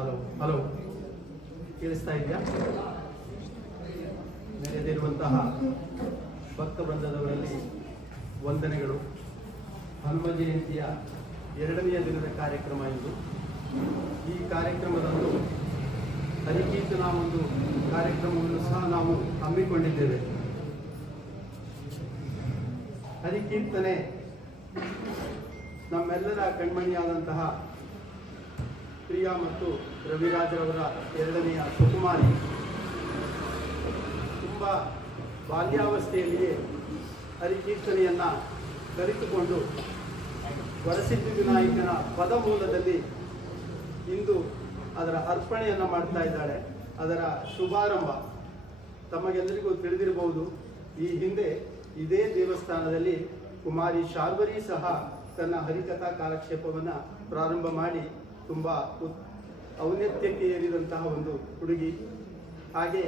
Hello hello ಕೇಳಿಸ್ತಾ ಇದೆಯಾ? ನೆರೆದಿರುವಂತಹ ಭಕ್ತ ವೃಂದದವರಲ್ಲಿ ವಂದನೆಗಳು. ಹನುಮ ಜಯಂತಿಯ 2ನೆಯ ದಿನದ ಕಾರ್ಯಕ್ರಮ ಇದು. ಈ ಕಾರ್ಯಕ್ರಮದಂದು ಹರಿಕೀರ್ತನಾ ಒಂದು ಕಾರ್ಯಕ್ರಮವನ್ನು ಸಹ ನಾವು ಹಮ್ಮಿಕೊಂಡಿದ್ದೇವೆ. ಹರಿಕೀರ್ತನೆ ನಮ್ಮೆಲ್ಲರ ಕಣ್ಮಣಿಯಾದಂತಹ ಪ್ರಿಯಾ ಮತ್ತು ರವಿರಾಜರವರ 2ನೆಯ ಸುಕುಮಾರಿ ತುಂಬ ಬಾಲ್ಯಾವಸ್ಥೆಯಲ್ಲಿಯೇ ಹರಿಕೀರ್ತನೆಯನ್ನು ಕಲಿತುಕೊಂಡು ವರಸಿದ್ಧಿ ವಿನಾಯಕನ ಪದಮೂಲದಲ್ಲಿ ಇಂದು ಅದರ ಅರ್ಪಣೆಯನ್ನು ಮಾಡ್ತಾ ಇದ್ದಾಳೆ. ಅದರ ಶುಭಾರಂಭ ತಮಗೆಲ್ಲರಿಗೂ ತಿಳಿದಿರಬಹುದು. ಈ ಹಿಂದೆ ಇದೇ ದೇವಸ್ಥಾನದಲ್ಲಿ ಕುಮಾರಿ ಶಾರ್ವರಿ ಸಹ ತನ್ನ ಹರಿಕಥಾ ಕಾಲಕ್ಷೇಪವನ್ನು ಪ್ರಾರಂಭ ಮಾಡಿ ತುಂಬ ಔನ್ನತ್ಯಕ್ಕೆ ಏರಿದಂತಹ ಒಂದು ಹುಡುಗಿ. ಹಾಗೆ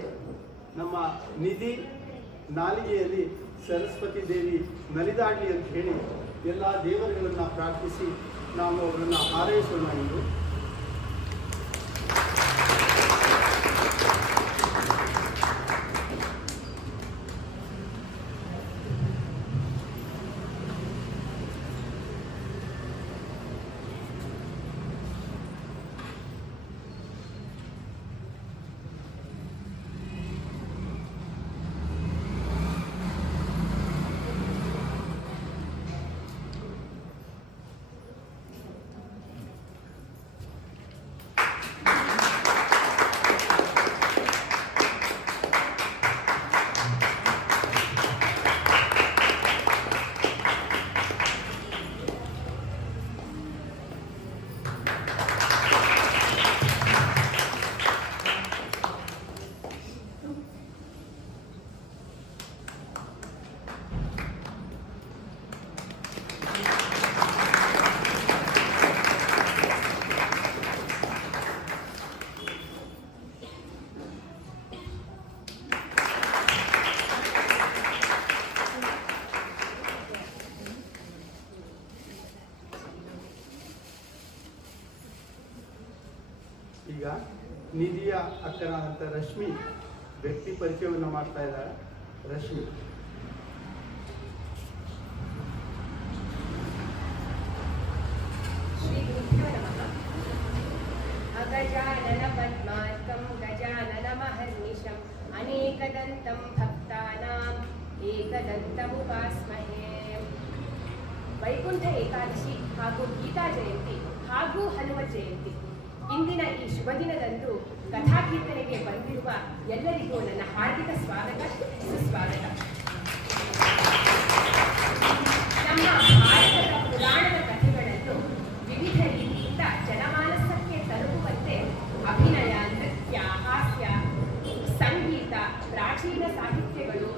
ನಮ್ಮ ನಿಧಿ ನಾಲಿಗೆಯಲ್ಲಿ ಸರಸ್ವತಿ ದೇವಿ ನಲಿದಾಡಲಿ ಅಂತ ಹೇಳಿ ಎಲ್ಲ ದೇವರುಗಳನ್ನು ಪ್ರಾರ್ಥಿಸಿ ನಾವು ಅವರನ್ನು ಹಾರೈಸೋಣ ಎಂದು. ಈಗ ನಿಧಿಯ ಅಕ್ಕನಾದಂಥ ರಶ್ಮಿ ವ್ಯಕ್ತಿ ಪರಿಚಯವನ್ನು ಮಾಡ್ತಾ ಇದ್ದಾರೆ. ರಶ್ಮಿ ಶ್ರೀ ಗುರುಭ್ಯೋ ನಮಃ. ಅಗಜಾನನ ಪದ್ಮಾರ್ಕಂ ಗಜಾನನ ಮಹರ್ನಿಶಂ ಅನೇಕದಂತಂ ಭಕ್ತಾನಾಂ ಏಕದಂತಮುಪಾಸ್ಮಹೇ. ವೈಕುಂಠ ಏಕಾದಶಿ ಹಾಗೂ ಗೀತಾ ಜಯಂತಿ ಹಾಗೂ ಹನುಮ ಜಯಂತಿ ಇಂದಿನ ಈ ಶುಭ ದಿನದಂದು ಕಥಾಕೀರ್ತನೆಗೆ ಬಂದಿರುವ ಎಲ್ಲರಿಗೂ ನನ್ನ ಹಾರ್ದಿಕ ಸ್ವಾಗತ, ಸುಸ್ವಾಗತ. ನಮ್ಮ ಭಾರತದ ಪುರಾಣದ ಕಥೆಗಳನ್ನು ವಿವಿಧ ರೀತಿಯಿಂದ ಜನಮಾನಸಕ್ಕೆ ತಲುಪುವಂತೆ ಅಭಿನಯ, ನೃತ್ಯ, ಹಾಸ್ಯ, ಸಂಗೀತ, ಪ್ರಾಚೀನ ಸಾಹಿತ್ಯಗಳು,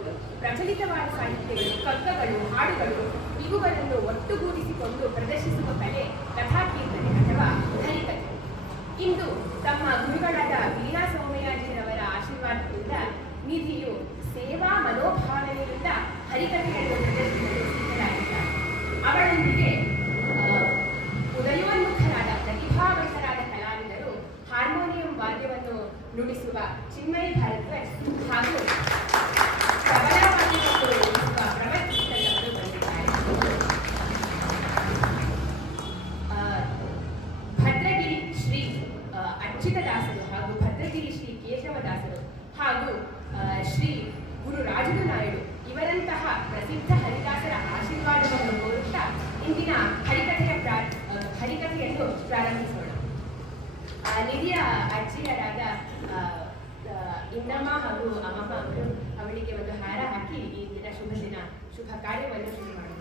ಪ್ರಚಲಿತವಾದ ಸಾಹಿತ್ಯಗಳು, ಕಗ್ಗಗಳು, ಹಾಡುಗಳು ಇವುಗಳನ್ನು ಒಟ್ಟುಗೂಡಿಸಿಕೊಂಡು ಪ್ರದರ್ಶಿಸುವ ಕಲೆ ಕಥಾಕೀರ್ತನೆ ಅಥವಾ ಹರಿಕಥೆ. ಇಂದು ತಮ್ಮ ಗುರುಗಳಾದ ವೀಣಾ ಸೋಮಯಾಜಿರವರ ಆಶೀರ್ವಾದದಿಂದ ನಿಧಿಯು ಸೇವಾ ಮನೋಭಾವನೆಯಿಂದ ಹರಿಕಥೆಯನ್ನು ಪ್ರದರ್ಶಿಸಲು ಸಿದ್ಧರಾಗಿದ್ದಾರೆ. ಅವಳೊಂದಿಗೆ ಉದಯೋನ್ಮುಖರಾದ ಪ್ರತಿಭಾವಂತರಾದ ಕಲಾವಿದರು ಹಾರ್ಮೋನಿಯಂ ವಾದ್ಯವನ್ನು ನುಡಿಸುವ ಚಿನ್ಮಯ ಭಾರದ್ವಾಜ್ ಹಾಗೂ ತಬಲಾ ವಾದ್ಯವನ್ನು ನುಡಿಸುವ ಪ್ರಮಥ್ ಕೀರ್ತನವರು ಬಂದಿದ್ದಾರೆ. ಭದ್ರಗಿರಿ ಶ್ರೀ ಅಚ್ಯುತದಾಸರು ಹಾಗೂ ಭದ್ರಗಿರಿ ಶ್ರೀ ಕೇಶವದಾಸರು ಹಾಗೂ ಶ್ರೀ ಗುರು ರಾಜರು ನಾಯ್ಡು ಇವರಂತಹ ಪ್ರಸಿದ್ಧ ಹರಿದಾಸರ ಆಶೀರ್ವಾದವನ್ನು ಕೋರುತ್ತಾ ಇಂದಿನ ಹರಿಕಥೆಯನ್ನು ಪ್ರಾರಂಭಿಸೋಣ. ನಿಧಿಯ ಅಜ್ಜಿಯರಾದ ಇನ್ನಮ್ಮ ಹಾಗೂ ಅಮ್ಮಮ್ಮ ಅವರು ಅವಳಿಗೆ ಒಂದು ಹಾರ ಹಾಕಿ ಈ ದಿನ ಶುಭ ಕಾರ್ಯವನ್ನು ಶುರು ಮಾಡುತ್ತಾರೆ.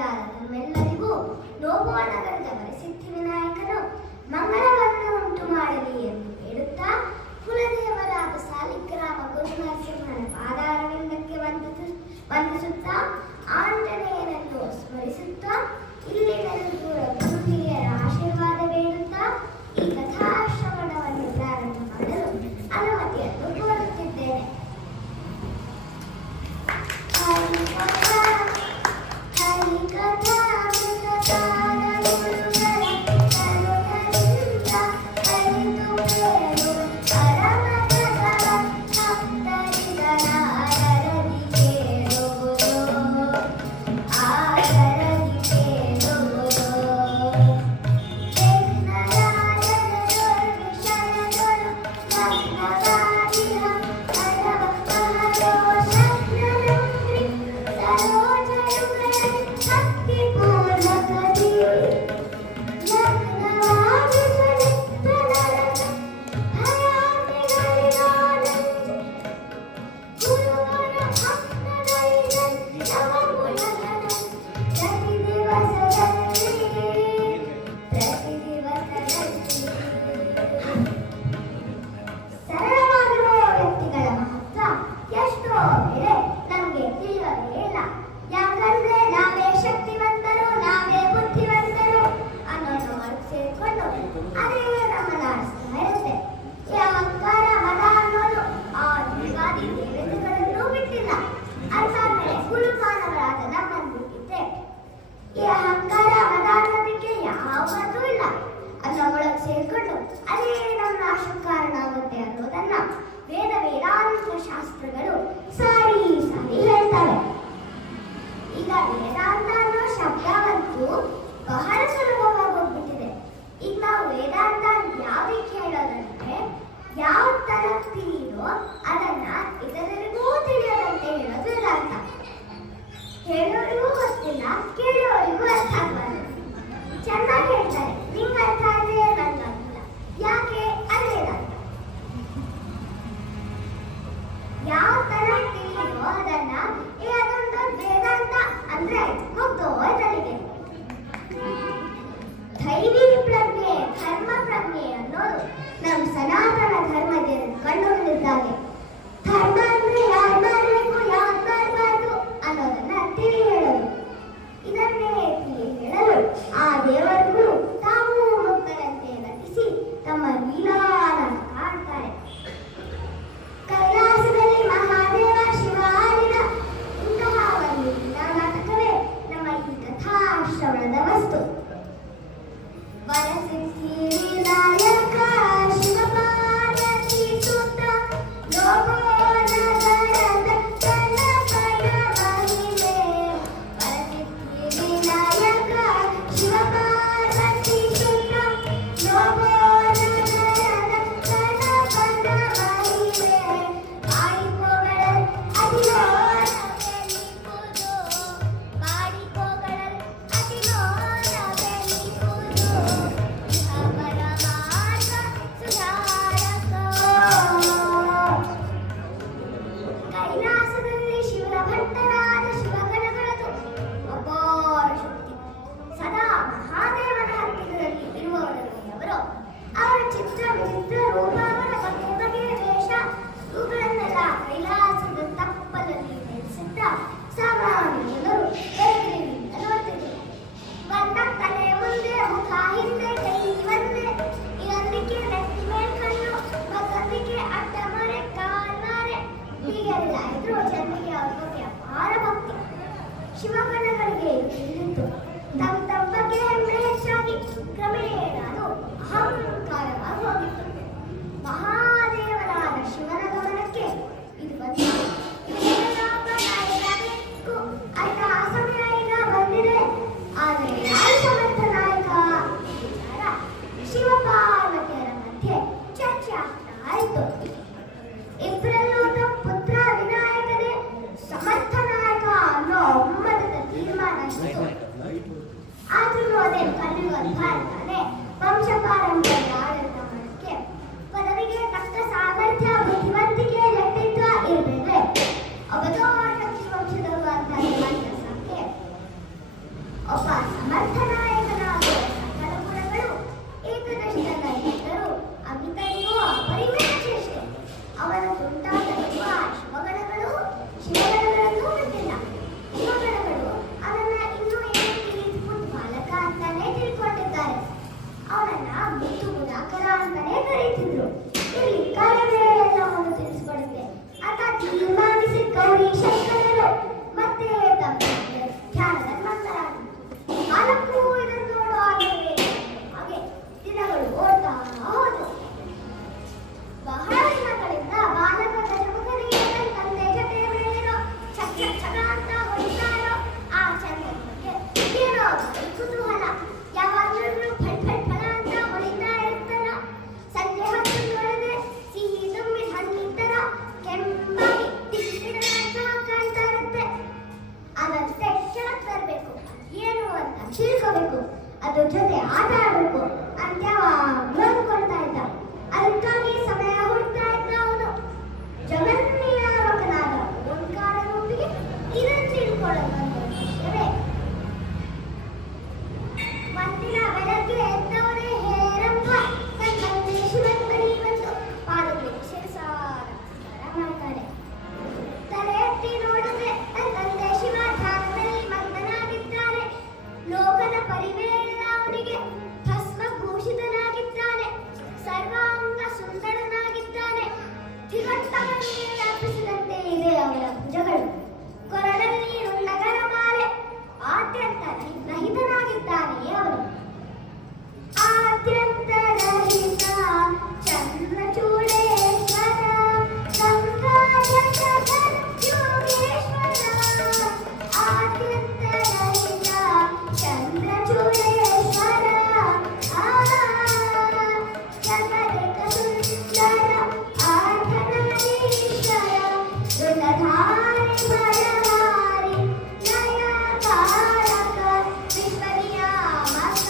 ದೇವತೆಗಳಾದ ನಮ್ಮೆಲ್ಲರಿಗೂ ಲೋಭನಗರದವರ ಸಿದ್ಧಿವಿನಾಯಕನು ಮಂಗಳವನ್ನು ಉಂಟು ಮಾಡಲಿ ಎಂದು ಹೇಳುತ್ತಾ ಕುಲದೇವರಾದ ಸಾಲಿಗ್ರಾಮ ಗುರುನರಸಿಂಹನ ಪಾದಾರವಿಂದಕ್ಕೆ ವಂದಿಸುತ್ತಾ ಆಂಜನೇಯನನ್ನು ಸ್ಮರಿಸುತ್ತಾ ಇಲ್ಲಿವರೆಗೂ ಗುರು ಹಿರಿಯರ ಆಶೀರ್ವಾದ ಬೇಡುತ್ತಾ ಈ ಕಥಾಶ್ರವಣವನ್ನು ಪ್ರಾರಂಭ ಮಾಡಲು ಅನುಮತಿಯನ್ನು ಕೋರುತ್ತಿದ್ದೇನೆ. ಶಾಸ್ತ್ರಗಳು ಸಾರಿ ಸಾರಿ ಹೇಳ್ತವೆ. ಈಗ ವೇದಾಂತ ಅನ್ನೋ ಶಬ್ದವಂತೂ ಬಹಳ ಸುಲಭವಾಗೋಗ್ಬಿಟ್ಟಿದೆ. ಈಗ ನಾವು ವೇದಾಂತ ಯಾವ್ದಕ್ಕೆ ಹೇಳೋದಂದ್ರೆ ಯಾವ ತರ ತಿಳಿಯೋ ಅದನ್ನ ಇತರರಿಗೂ ತಿಳಿಯೋದಂತೆ ಹೇಳೋದು ವೇದಾಂತ. ಹೇಳೋರಿಗೂ ಗೊತ್ತಿಲ್ಲ, ಕೇಳೋರಿಗೂ ಅರ್ಥ ಆಗಬಾರ್ದು. ಚೆನ್ನಾಗಿ ಹೇಳ್ತಾರೆ, ನಿಂಗೆ ಅರ್ಥ ಆದ್ರೆ ನಂಗಾಗಿಲ್ಲ, ಯಾಕೆ ಅದು ವೇದಾಂತ. ಯಾವ ತರ ತಿಳಿಯೋ ಅದನ್ನ ಅದೊಂದು ವೇದಾಂತ ಅಂದ್ರೆ ಮುಗ್ದೋಯ್ತಲ್ಲಿಗೆ. ದೈವಿ ಪ್ರಜ್ಞೆ ಧರ್ಮ ಪ್ರಜ್ಞೆ ಅನ್ನೋದು ನಮ್ಮ ಸನಾತನ ಧರ್ಮದ ಕಣ್ಣುಗಳಿದ್ದಾಗೆ. ಧರ್ಮ ಅಂದ್ರೆ ಯಾರು ಮಾಡಬೇಕು ಯಾರು ಮಾಡಬಾರ್ದು ಅನ್ನೋದನ್ನ ತಿಳಿ ಹೇಳೋದು. ಇದನ್ನೇ ತಿಳಿ ಹೇಳಲು ಆ ದೇವರುಗಳು ತಾವು ಮುಕ್ತರಂತೆ ನಟಿಸಿ ತಮ್ಮ ಲೀಲಾನ ಕಾಡ್ತಾರೆ. ಕೈಲಾಸದಲ್ಲಿ ಮಹಾದೇವ ಶಿವ ಆಡಿದ ಇಂತಹ ಒಂದು ಲೀಲಾ ನಾಟಕವೇ ನಮ್ಮ ಈ ಕಥಾಶ್ರವಣದ ವಸ್ತು. ವರಸಿದ್ಧಿ ವಿನಾಯಕ ಶಿವಪಾರ್ವತಿ ಸುತ ಲೋಭೋನಗರದ ಕನಕನ ಮಹಿಮೆ. ವರಸಿದ್ಧಿ ವಿನಾಯಕ ಶಿವಪಾರ್ವತಿ ಸುತ ಲೋಭೋನಗರದ ಕನಕನ ಮಹಿಮೆ. ಆಡಿಕೋಗಳಲ್ಲಿ ಅತಿಲೋನವೆನಿಪುದು, ಬಾಡಿಕೋಗಳಲ್ಲಿ ಅತಿಲೋನವೆನಿಪುದು. ಇಹಪರ ಮಾರ್ಗ ಸುಧಾರಕ. ಕೈಲಾಸದಲ್ಲಿ ಶಿವನ ಭಟ್ಟರಾದ ಶಿವಗಣಗಳದು ಅಪಾರ ಶಕ್ತಿ. ಸದಾ ಮಹಾದೇವನ ಹತ್ತಿರದಲ್ಲಿ ಇರುವವರಲ್ಲಿ ಅವರು ಅವರ ಚಿತ್ರ ವಿಚಿತ್ರ ರೂಪ, ಅವರ ಬಗೆ ಬಗೆಯ ವೇಷ ಇವುಗಳನ್ನೆಲ್ಲ ಕೈಲಾಸದ ತಪ್ಪಲಲ್ಲಿ ನೆಲೆಸುತ್ತಾ ಸಾಮಾನ್ಯ ಜನರು ಬೆಳಗಿನಿಂದ ನೋಡ್ತಿದ್ರು. ಬಂದ ತಲೆ ಮುಂದೆ, ಮುಖ ಹಿಂದೆ, ಕೈ ಒಂದೆ, ಇನ್ನೊಂದಿಕ್ಕೆ ನೆತ್ತಿ ಮೇಲ್ ಕಣ್ಣು, ಮತ್ತೊಂದಿಕ್ಕೆ ಅಡ್ಡ ಮರೆ ಕಾಲ್ಮಾರೆ, ಹೀಗೆಲ್ಲ ಇದ್ರು ಜನರಿಗೆ ಅವ್ರ ಬಗ್ಗೆ ಅಪಾರ ಭಕ್ತಿ. ಶಿವಗಣಗಳಿಗೆ ಇದು ತಿಳಿದಿತ್ತು. ತಮ್ಮ ಬಗ್ಗೆ ಹೆಮ್ಮೆ ಹೆಚ್ಚಾಗಿ ಕ್ರಮೇಣ ಅದು ಅಹಂಕಾರವಾಗಿ ಹೋಗಿತ್ತು. ಮಹಾದೇವರಾದ ಶಿವನ ಗಮನಕ್ಕೆ ಇದು ಬಂದಿದೆ. ನಾಯಕಬೇಕು ಅಂತ ಆ ಸಮಯ ಈಗ ಬಂದಿದೆ. ಆದರೆ ಯಾರು ಸಮರ್ಥ ನಾಯಕ ವಿಚಾರ ಶಿವಪಾರ್ವತಿಯರ ಮಧ್ಯೆ ಚರ್ಚೆ ಆಗ್ತಾ ಇತ್ತು. ಇಬ್ಬರಲ್ಲೂ ತಮ್ಮ ಪುತ್ರ ವಿನಾಯಕನೇ ಸಮರ್ಥ ನಾಯಕ ಅನ್ನೋ ಒಮ್ಮತದ ತೀರ್ಮಾನ ಇತ್ತು. ಆದ್ರೂ ಅದೇ ಕಲಿಯುವಂತ ಅಂತಾನೆ ವಂಶ ಪಾರಂಪರ್ಯ ಆಡಳಿತ ಮಾಡಕ್ಕೆ ಪದವಿಗೆ ತಕ್ಕ ಸಾಮರ್ಥ್ಯ, ಬುದ್ಧಿವಂತಿಕೆ, ವ್ಯಕ್ತಿತ್ವ ಇರಬೇಕೆ. ಅವಧೋ ಶಕ್ತಿ ವಂಶದವರು ಅಂತಾನೆ ಮಾತ್ರ ಸಾಕೆ. ತಿಳ್ಕೋಬೇಕು, ಅದ್ರ ಜೊತೆ ಆಟ ಆಡಬೇಕು ಅಂತ ಯಾವಾಗ್ಲೂ ಅನ್ಕೊಳ್ತಾ ಇದ್ದ. ಅದಕ್ಕಾಗಿ ಸಮಯ ಹುಡ್ತಾ ಇದ್ದ ಅವನು. ಜಗನ್ನಿಯಾಮಕನಾದ ಓಂಕಾರ ರೂಪಿಗೆ ಇದನ್ನು ತಿಳ್ಕೊಳ್ಳೋದಂತ ವಿಷಯವೇ. ಒಂದಿನ ಬೆಳಗ್ಗೆ ಎದ್ದವನೇ ಹೇರಪ್ಪ ತನ್ನಂತೆ ಶಿವನ ಬಳಿ ಬಂದು ಪಾದಗಳಿಗೆ ಶಿರಸಾರ ನಮಸ್ಕಾರ ಮಾಡ್ತಾನೆ. ತಲೆ ಎತ್ತಿ ನೋಡಿದ್ರೆ ತನ್ನಂತೆ ಶಿವ ಧ್ಯಾನದಲ್ಲಿ ಮಗ್ನನಾಗಿದ್ದಾನೆ. ಲೋಕದ ಪರಿವೆಲ್ಲ ಅವನಿಗೆ ಭಸ್ಮಭೂಷಿತನಾಗಿದ್ದಾನೆ. ಸರ್ವಾಂಗ ಸುಂದರನಾಗಿದ್ದಾನೆ. ತಿಗಟ್ಟವನ್ನೇ ವ್ಯಾಪಿಸಿದಂತೆ ಇದೆ ಅವನ ಭುಜಗಳು. ಕೊರಳಲ್ಲಿ ನಗರ ಮಾಲೆ. ಆದ್ಯಂತ ರಹಿತನಾಗಿದ್ದಾನೆ ಅವನು. ಆದ್ಯಂತ ರಹಿತ ಚಂದ್ರಚೂಡೇಶ್ವರ ಗಂಗಾಜಟಧರ ಯೋಗೇಶ್ವರ. ಆದ್ಯಂತ ರಹಿತ ಚಂದ್ರಚೂಡೇಶ್ವರ ಜಗದೇಕ ಸುಂದರ ಆರ್ಧನಾರೀಶ್ವರ ಋಣಧಾರಿ ಬಲಧಾರಿ ನಯಕಾರಕ ವಿಶ್ವನಿಯಾಮಕ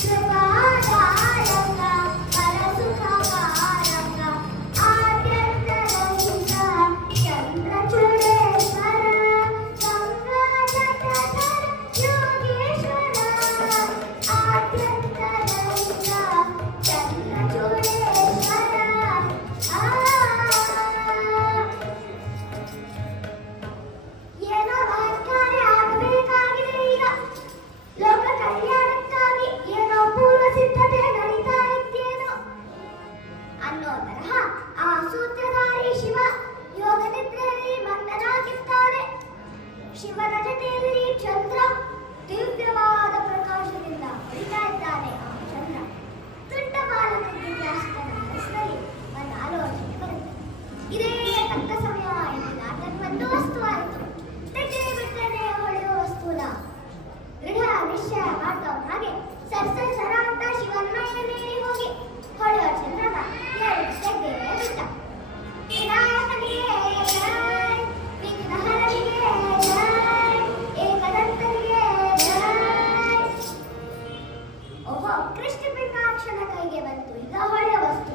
ಕೃಪಾದಾಯಕ ಫಲಸುಖಕಾರಕ ಆದ್ಯಂತ ರಹಿತ ಚಂದ್ರಚೂಡೇಶ್ವರ ಗಂಗಾಜಟಧರ ಯೋಗೇಶ್ವರ. ಆದ್ಯಂತ ರಹಿತ ಚಂದ್ರಚೂಡೇಶ್ವರ ಏನೋ ಮಹತ್ಕಾರ್ಯ ಆಗಬೇಕಾಗಿದೆ ಈಗ. ಲೋಕ ಕಲ್ಯಾಣಕ್ಕಾಗಿ ಏನೋ ಪೂರ್ವ ಸಿದ್ಧತೆ ನಡೀತಾ ಇದ್ದೇನೋ ಅನ್ನೋ ತರಹ ಆ ಸೂತ್ರಧಾರಿ ಶಿವ ಯೋಗ ನಿದ್ರೆಯಲ್ಲಿ ಮಗ್ನನಾಗಿದ್ದಾನೆ. ಶಿವನ ಜೊತೆಯಲ್ಲಿ ಚಂದ್ರ ದಿವ್ಯವಾದ ಪ್ರಕಾಶದಿಂದ ಹೊಳಿತಾ ಇದ್ದಾನೆ. ಆ ಚಂದ್ರ ತುಂಡ ಬಾಲಕ ದಿವ್ಯಾಸ್ತನ ಮನಸ್ಸಿನಲ್ಲಿ ಒಂದು ಆಲೋಚನೆ ಬರುತ್ತೆ. ಇದೇ ತಕ್ಕ ಸಮಯ ಎಂದು ನಾಟಕವೊಂದು ವಸ್ತುವಾಯಿತು. ತೆಗೆದು ಬಿಟ್ಟರೆ ಹೊಳೆಯುವ ವಸ್ತುನ ದೃಢ ನಿಶ್ಚಯ ಮಾಡ್ತಾವ ಹಾಗೆ ಸರ ಅಂತ ಶಿವನ ಮೈಯಲ್ಲಿ ಹೋಗಿ ಹೊಳೆಯುವ ಚಂದ್ರನ ಎರಡು ತೆಗೆದೇ ಬಿಟ್ಟ. ವಿನಾಯಕನಿಗೆ ಜೈ, ವಿಘ್ನಹರನಿಗೆ ಜೈ, ಏಕದಂತನಿಗೆ ಜೈ. ಓಹೋ, ಕೃಷ್ಣ ಪಿಂಗಾಕ್ಷನ ಕೈಗೆ ಬಂತು ಈಗ ಹೊಳೆಯ ವಸ್ತು.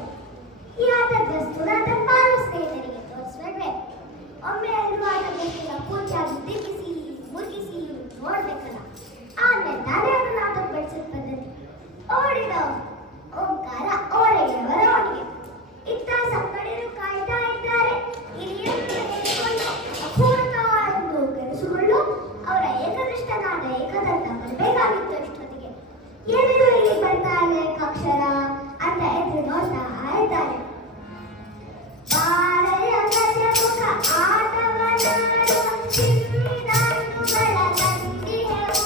ಈ ಆಟದ ವಸ್ತುನ ತನ್ನ ಬಾಲು ಸ್ನೇಹಿತರಿಗೆ ತೋರಿಸ್ಬೇಡ್ವೆ. ಒಮ್ಮೆ ಎಲ್ಲರೂ ಆಟದ ವಸ್ತುನ ಪೂರ್ತಿಯಾಗಿ ತಿರುಗಿಸಿ ಮುರುಗಿಸಿ ನೋಡ್ಬೇಕಲ್ಲ. ಆಮೇಲೆ ನಾನೇ ಅದನ್ನ ಆಟದ ಬೆಳೆಸಿದ ಪದ್ಧತಿ. ಓಡಿದ ಓಂಕಾರ ಓರೆಗೆಯವರ ಒಟ್ಟಿಗೆ ಇತ್ತ ಸಂಗಡಿರು ಕಾಯ್ತಾ ಇದ್ದಾರೆ. ಹಿರಿಯರನ್ನು ಎತ್ಕೊಂಡು ಅಪೂರ್ಣ ಎಂದು ಕೆಡಿಸಿಕೊಂಡು ಅವರ ಏಕನಿಷ್ಠನಾದ ಏಕದಂತ ಬರಬೇಕಾಗಿತ್ತು. ಎಷ್ಟೊತ್ತಿಗೆ ಏನಿದು ಇಲ್ಲಿ ಬರ್ತಾ ಇದೆ ಅಕ್ಷರ ಅಂತ ಎದ್ದು ನೋಡ್ತಾ ಇದ್ದಾರೆ. ಬಾಳೆಯ ಗಜಮುಖ ಆಟವನಾಡುವ ಚಿಮ್ಮಿದಾಡುಗಳ ಗಂಟಿಯವು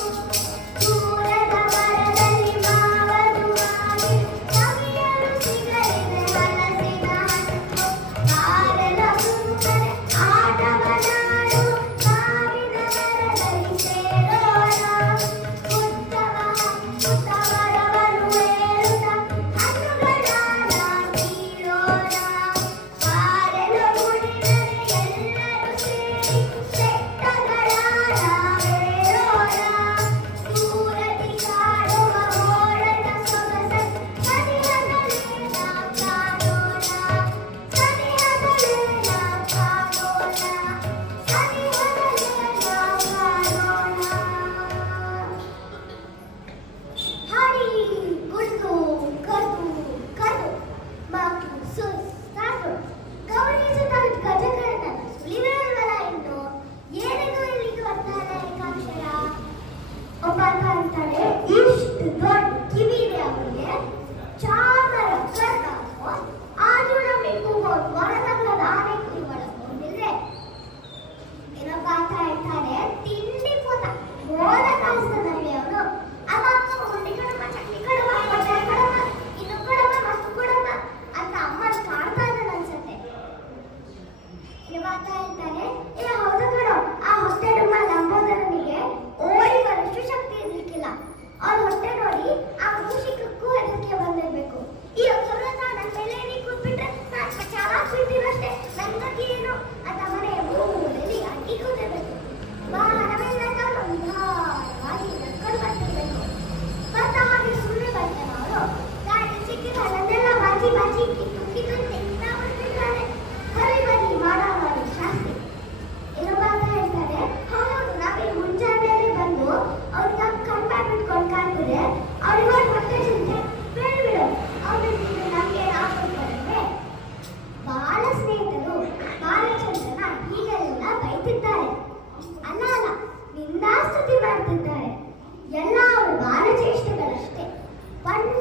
ದೂರದ ಮರದಲ್ಲಿ ಮಾವದುವಾಗಿ ಸವಿಯಲು ಸಿಗಲಿದೆ ಹಲಸಿನ ಹಣ್ಣು. ಬಾಳೆಲ ಸುಂದರ ಆಟವನಾಡುವ ಮಾವಿನ ಮರದಲ್ಲಿ ಸೇರೋಣ. ಉತ್ತಮ ಮರವನ್ನು ಏರುತ್ತ ಹಣ್ಣುಗಳನ್ನ ಕೀಳೋಣ.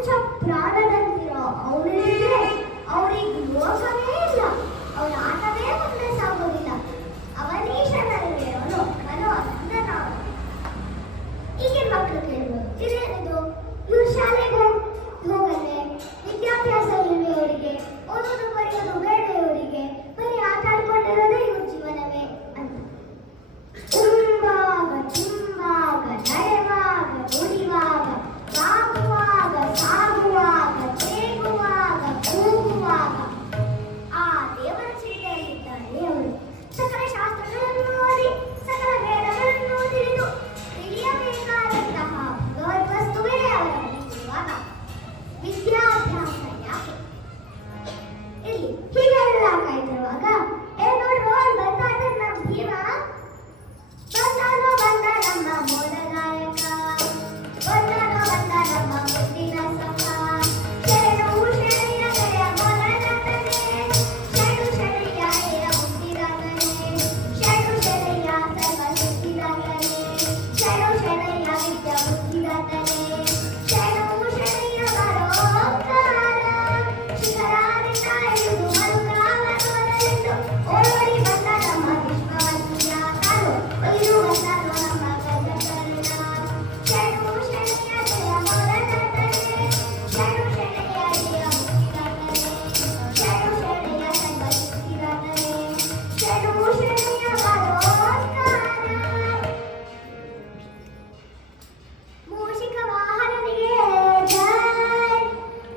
ಪಂಚ ಪ್ರಾಣದಂತಿರೋ ಅವರಿಗೆ ಲೋಕವೇ ಇಲ್ಲ. ಅವರ ಆಟವೇ ಮುಂದೆ ಸಾಗೋದಿಲ್ಲ. ಅವನೀಶನಲ್ಲಿರೋನು ಮನೋರಂಜನ. ಈಗಿನ ಮಕ್ಕಳು ಕೇಳ್ಬೋದು, ಇದೇನಿದು? ಇವ್ರು ಶಾಲೆಗೆ ಹೋಗಲ್ಲೇ, ವಿದ್ಯಾಭ್ಯಾಸ ಇಲ್ವೇ ಅವರಿಗೆ, ಓದೋದು ಬರೆಯೋದು ಬೇಡವೇ ಅವರಿಗೆ, ಬರೀ ಆಟ ಆಡ್ಕೊಂಡಿರೋದೇ ಇವ್ರ ಜೀವನವೇ ಅಂತ. ಉಂಬಾಗ ಚುಂಬಾಗ ನಡೆವಾಗ ನುಡಿವಾಗ ಬಾಗುವಾಗ ಸಾಗುವಾಗ ತೇಗುವಾಗ ಕೂಗುವಾಗ ಆ ದೇವರ ಚಿಂತೆಯಲ್ಲಿದ್ದಾರೆ ಅವರು. ಸಕಲ ಶಾಸ್ತ್ರಗಳನ್ನು ಓದಿ ಸಕಲ ವೇದಗಳನ್ನು ತಿಳಿದು ತಿಳಿಯಬೇಕಾದಂತಹ ಭಗವದ್ವಸ್ತುವೇ ಅವರ ಬಳಿಯಿರುವಾಗ ವಿದ್ಯಾಭ್ಯಾಸ ಯಾಕೆ? ಇಲ್ಲಿ ಹೀಗೆಲ್ಲ ಕಾಯ್ತಿರುವಾಗ ನೋಡ್ರು ಬಂದ ನಮ್ಮ ಭೀಮ ಬಂದ ನಮ್ಮ ಮೋದನಾಯಕ, ಬಂದ ನಮ್ಮ ಮುದ್ದಿನ ಸಖ. ಶರಣು ಶರಣೆಯ ಮೊದಲನೇ, ಶರಣು ಶರಣೆಯ ಮುದ್ದಿರಾಗನೇ, ಶರಣು ಶರಣೆಯ ಸರ್ವ ಸಿದ್ಧಿರಾಗನೇ, ಶರಣು ಶರಣೆಯ ವಿದ್ಯಾ ಬುದ್ಧಿರಾಗನೇ, ಶರಣು ಶರಣೆಯ ಬರೋಂಕಾರ ಶಿಖರಾದಿಂದ ಇಳಿದು ಮರುಗಾವನವರೆಂದು ಓಡಿ ಬಂದ ನಮ್ಮ ವಿಶ್ವವನ್ಯ ಕಾರು ಒಯ್ದು ಬಂದ ನಮ್ಮ ಗಜಕರ್ಣ. ಶರಣು ಶರಣೆಯ ಜಯ ಮೊದಲನೇ, ಶರಣು ಶರಣೆಯ ಜಯ ಮುಕ್ತಿದಾತನೇ, ಶರಣು ಶರಣೆಯ ಸರ್ವ ಸಿದ್ಧಿದಾತನೇ, ಶರಣು ಶರಣೆಯ ಬರೋಂಕಾರ. ಮೂಷಿಕ ವಾಹನನಿಗೆ ಜೈ,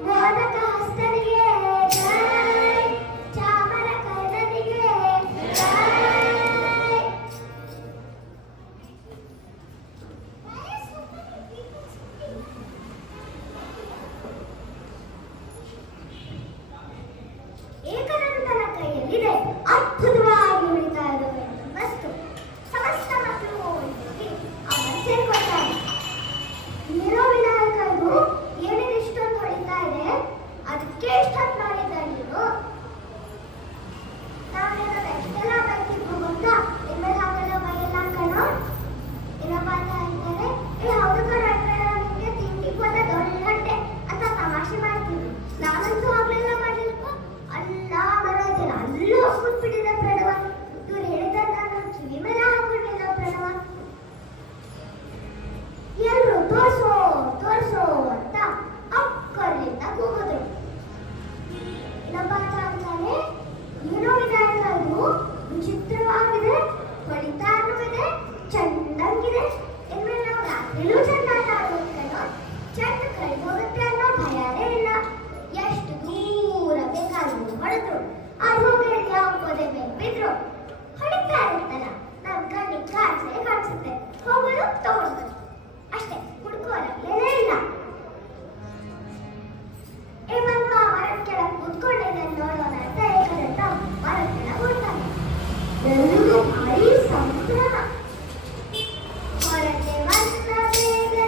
ಮೋದಕ ಹಸ್ತನಿಗೆ ಜೈ, ಚಾಮರ ಕರ್ಣನಿಗೆ ಜೈ. ಏಕದಂತನ ಕೈಯಲ್ಲಿದೆ ಅದ್ಭುತವಾಗಿ ಉಳಿತಾ ಇರುವ ವಸ್ತು. ಸಮಸ್ತ ಮಕ್ಕಳು ಹೋಗಿ ಅವನು ಸೇರ್ಕೊಳ್ತಾರೆ. ಏನೋ ವಿನಾಯಕ ಇದು ಏನೇನು ಇಷ್ಟೊಂದು ಹೊಡಿತಾ ಇದೆ, ಅದಕ್ಕೆ ಇಷ್ಟೊಂದು ಮಾಡಿದ್ದ ನೀನು? ನಾವೇನೋ ಎಷ್ಟೆಲ್ಲ ಬೈತಿದ್ವು ಗೊತ್ತಾ? ಇನ್ಮೇಲೆ ಹಾಗೆಲ್ಲ ಬೈಯಲ್ಲ ಕಣೋ. ಏನಪ್ಪ ಅಂತ ಹೇಳ್ತಾರೆ, ಹೌದು ಕಣ ನಿಮಗೆ ತಿಂಡಿ ಬಂದ ದೊಡ್ಡ ಹೊಟ್ಟೆ ಅಂತ ತಮಾಷೆ ಮಾಡ್ತೀವಿ. ನಾನಂತೂ ಆಗ್ಲೆಲ್ಲ ಮಾಡ್ಲಿಲ್ಲಪ್ಪ. ಅಲ್ಲ ಬರೋದಿಲ್ಲ, ಅಲ್ಲೂ ಹೋಗ್ಬಿಟ್ಟಿದೆ ಪ್ರಣವ. ಇವ್ರು ಹೇಳಿದ ನಾನು ಕಿವಿ ಮೇಲೆ ಹಾಕೊಂಡಿಲ್ಲ ಪ್ರಣವ. ಎಲ್ರು ತೋರ್ಸೋ ತೋರ್ಸೋ ಅಂತ ಅಕ್ಕಲ್ಲಿಂದ ಕೂಗಿದ್ರು. ಇನ್ನೊಬ್ಬ ಆತ ಅಂತಾನೆ, ಏನೋ ವಿನಾಯಕ ಇದು ವಿಚಿತ್ರವಾಗಿದೆ, ಹೊಡಿತಾನೂ ಇದೆ, ಚಂದಂಗಿದೆ. ಇನ್ಮೇಲೆ ನಾವು ರಾತ್ರಿಲೂ ಚಂದ ಆಟ ಆಡೋದು ಕಣೋ. ಚಂದ ಕಳೆದೋಗುತ್ತೆ ಅನ್ನೋ ಭಯನೇ ಇಲ್ಲ. ಎಷ್ಟು ದೂರ ಬೇಕಾದ್ರೂ ಹೊಡೆದ್ರು, ಅದು ಮೇಲೆ ಯಾವ ಪೊದೆ ಮೇಲೆ ಬಿದ್ರು ಹೊಡಿತಾ ಇರುತ್ತಲ್ಲ, ನಮ್ ಕಣ್ಣಿಗೆ ಕಾಣಿಸುತ್ತೆ. ಹೋಗೋದು ತಗೊಳ್ಬೋದು ಅಷ್ಟೇ, ಹುಡುಕೋರಲ್ಲೇ ಇಲ್ಲ. ಬಂದು ಆ ಮರದ ಕೆಳಗೆ ಕೂತ್ಕೊಂಡಿದ್ದ ನೋಡೋಣ ಅಂತ ಏಕದಂತ ಮರದ ಕೆಳಗೆ ಹೋಗ್ತಾನೆ. ಎಲ್ಲರಿಗೂ ಭಾರಿ ಸಂಭ್ರಮ. ಹೊರಗೆ ಬಂದ ಮೇಲೆ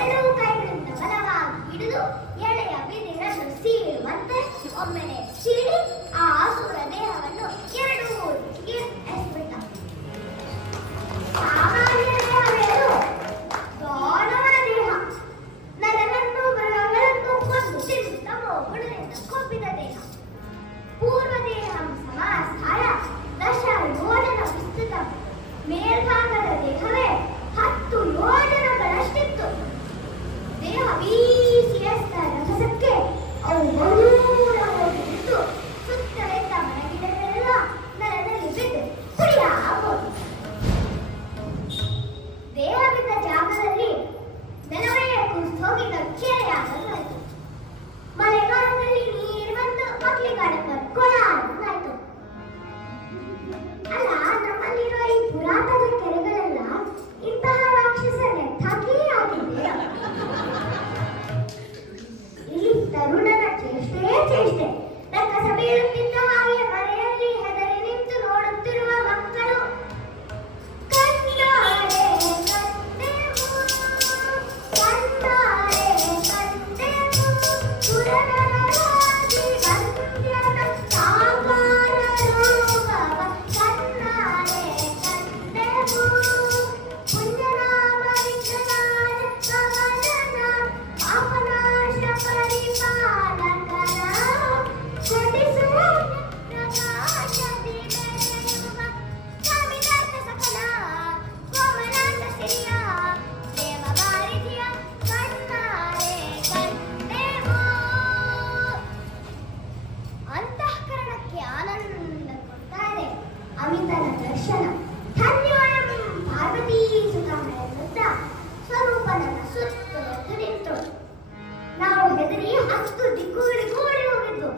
ಎರಡೂ ಕೈಗಳಿಂದ ಬಲವಾಗಿ ಹಿಡಿದು ಎಳೆಯ ಬಿದಿರನ್ನು ಸೀಳುವಂತೆ ಒಮ್ಮೆಲೆ ಸೀಳಿ ಆ ಅಸುರ ದೇಹವನ್ನು ಎರಡೂ ದಿಕ್ಕಿಗೆ ಎಸೆಬಿಟ್ಟ. ಸಾಮಾನ್ಯ ದೇಹವೇನು? ದಾನವನ ದೇಹ. ನರನನ್ನು ಮೃಗಗಳನ್ನು ಕೊಂದು ತಿನ್ನುತ್ತ ಮೋಗುಳದಿಂದ ಕೊಬ್ಬಿದ ದೇಹ. ಪೂರ್ವ ದೇಹಂ ಸಮಾಸಾಯ ದಶ ಯೋಜನ ವಿಸ್ತೃತ. ಮೇಲ್ಭಾಗದ ದೇಹವೇ 10 ಯೋಜನಗಳಷ್ಟಿತ್ತು. ದೇಹ ಬೀಸಿ ಎಸ್ತ ರಭಸಕ್ಕೆ ಅವು ಬಹುದೂರ ಹೋಗಿ ನಿಂತು ಸುತ್ತಲೆದ್ದ ಮರಗಿಡಗಳೆಲ್ಲ ನೆಲದಲ್ಲಿ ಬಿದ್ದು ಪುಡಿಯಾಗೋದು. ದೇಹ ಬಿದ್ದ ಜಾಗದಲ್ಲಿ ನೆಲವೇ ಕುಸಿದೋಗಿದ್ದ ಕೆರೆಯಾಗಲಾಯಿತು. ಮಳೆಗಾಲದಲ್ಲಿ ನೀರು ಬಂದು ಮಕ್ಕಳಿಗಾಡಕ್ಕೆ ಕೊಳಾಯಿತು. ಅಲ್ಲ, ನಮ್ಮಲ್ಲಿರೋ ಈ ಪುರಾತನ ಕೆರೆಗಳೆಲ್ಲ ಇಂತಹ ರಾಕ್ಷಸರೇ ಥಾಕಿಯೇ ಆಗಿದೆ. ಇಲ್ಲಿ ತರುಣನ ಚೇಷ್ಟೆ. ರಕ್ಕಸ ಬೀಳುತ್ತಿದ್ದ ಹಾಗೆ ಮನೆಯಲ್ಲಿ ಹೆದರಿ ನಿಂತು ನೋಡುತ್ತಿರುವ ಮಕ್ಕಳು. ಕಣ್ಣಾರೆ ಕಂಡೆವು, ಕಣ್ಣಾರೆ ಕಂಡೆವು, ಸುರನರರಾಗಿ ಬಂದ್ಯನ ಸಾಕಾರ ರೂಪವ. ಕಣ್ಣಾರೆ ಕಂಡೆವು, ಪುಣ್ಯನಾಮ ವಿಘ್ನನಾಶ ಕವಚನ, ಪಾಪನಾಶ ಪರಿಪಾಲಕನ, ಕೊಡಿಸುವ ಪ್ರಕಾಶದಿ ಬೆಳೆಯುವ ಸಮಿದಾರ್ಥ ಸಕಲ ಕೋಮಲಾಂತ ಸಿರಿಯ ದೇವವಾರಿಧಿಯ ಕಣ್ಣಾರೆ ಕಂಡೆವು. ಅಂತಃಕರಣಕ್ಕೆ ಆನಂದ ಕೊಡ್ತಾರೆ ಅಮಿತನ ದರ್ಶನ. ಧನ್ಯೋಯಂ ಪಾರ್ವತೀ ಸುತಾಮಯ ವೃದ್ಧ ಸ್ವರೂಪನನ್ನ ಸುತ್ತ ಎದ್ದು ನಿಂತು. ನಾವು ಹೆದರಿ 10 ದಿಕ್ಕುಗಳಿಗೂ ಓಡಿ ಹೋಗಿದ್ದು.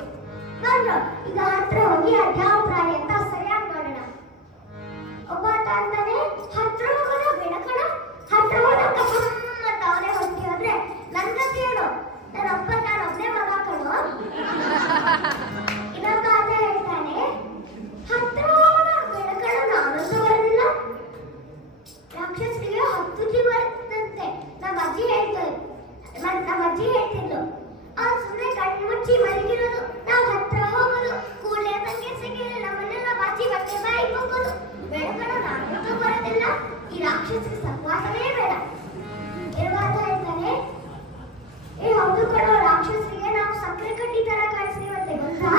ಬಂದ್ರು, ಈಗ ಹತ್ರ ಹೋಗಿ ಅದ್ಯಾವ ಪ್ರಾಣಿ ಅಂತ ಸರಿಯಾಗಿ ನೋಡೋಣ. ಒಬ್ಬ ಅಂತಾನೆ, ಹತ್ರ ಹೋಗೋಣ ಬೇಡ ಕಣ, ಹತ್ರ ಹೋದಾಗ ಅಂತ ಅವನೇ ಹೊಂಟಿ ಹೋದ್ರೆ ನನ್ ಗತಿ ಏನು? ನನ್ನ ಅಪ್ಪ ನಾನು ಒಬ್ಬನೇ ಮಗ ಕಣೋ. ಇನ್ನೊಬ್ಬ ಅಂತ ಹೇಳ್ತಾನೆ, ಹತ್ರ ಹೋಗೋಣ ಬೇಡ ಕಣ, ನಾನಂತೂ ಬರೋದಿಲ್ಲ. ರಾಕ್ಷಸರಿಗೆ 10 ಜೀವ ಬರುತ್ತಂತೆ. ನಮ್ಮ ಅಜ್ಜಿ ಹೇಳ್ತಿದ್ಲು. ಅವ್ನು ಸುಮ್ಮನೆ ಕಣ್ಮುಚ್ಚಿ ಮಲಗಿರೋದು, ನಾವು ಹತ್ರ ಹೋಗೋದು, ಕೂಡಲೇ ತಂಗೆ ಸಿಕ್ಕಿದ್ರೆ ನಮ್ಮನ್ನೆಲ್ಲ ಬಾಚಿ ಬಟ್ಟೆ ಬಾಯಿ ಹೋಗೋದು. ಬೇಡ ಕಣ, ನಾನಂತೂ ಬರೋದಿಲ್ಲ, ಈ ರಾಕ್ಷಸರಿಗೆ ಸಹವಾಸವೇ ಬೇಡ. ಇರುವಾಗ ಹೇಳ್ತಾನೆ, ಏ ಹೌದು ಕಣೋ, ರಾಕ್ಷಸರಿಗೆ ನಾವು ಸಕ್ಕರೆ ಕಡ್ಡಿ ತರ ಕಾಣಿಸ್ತೀವಂತೆ ಗೊತ್ತಾ?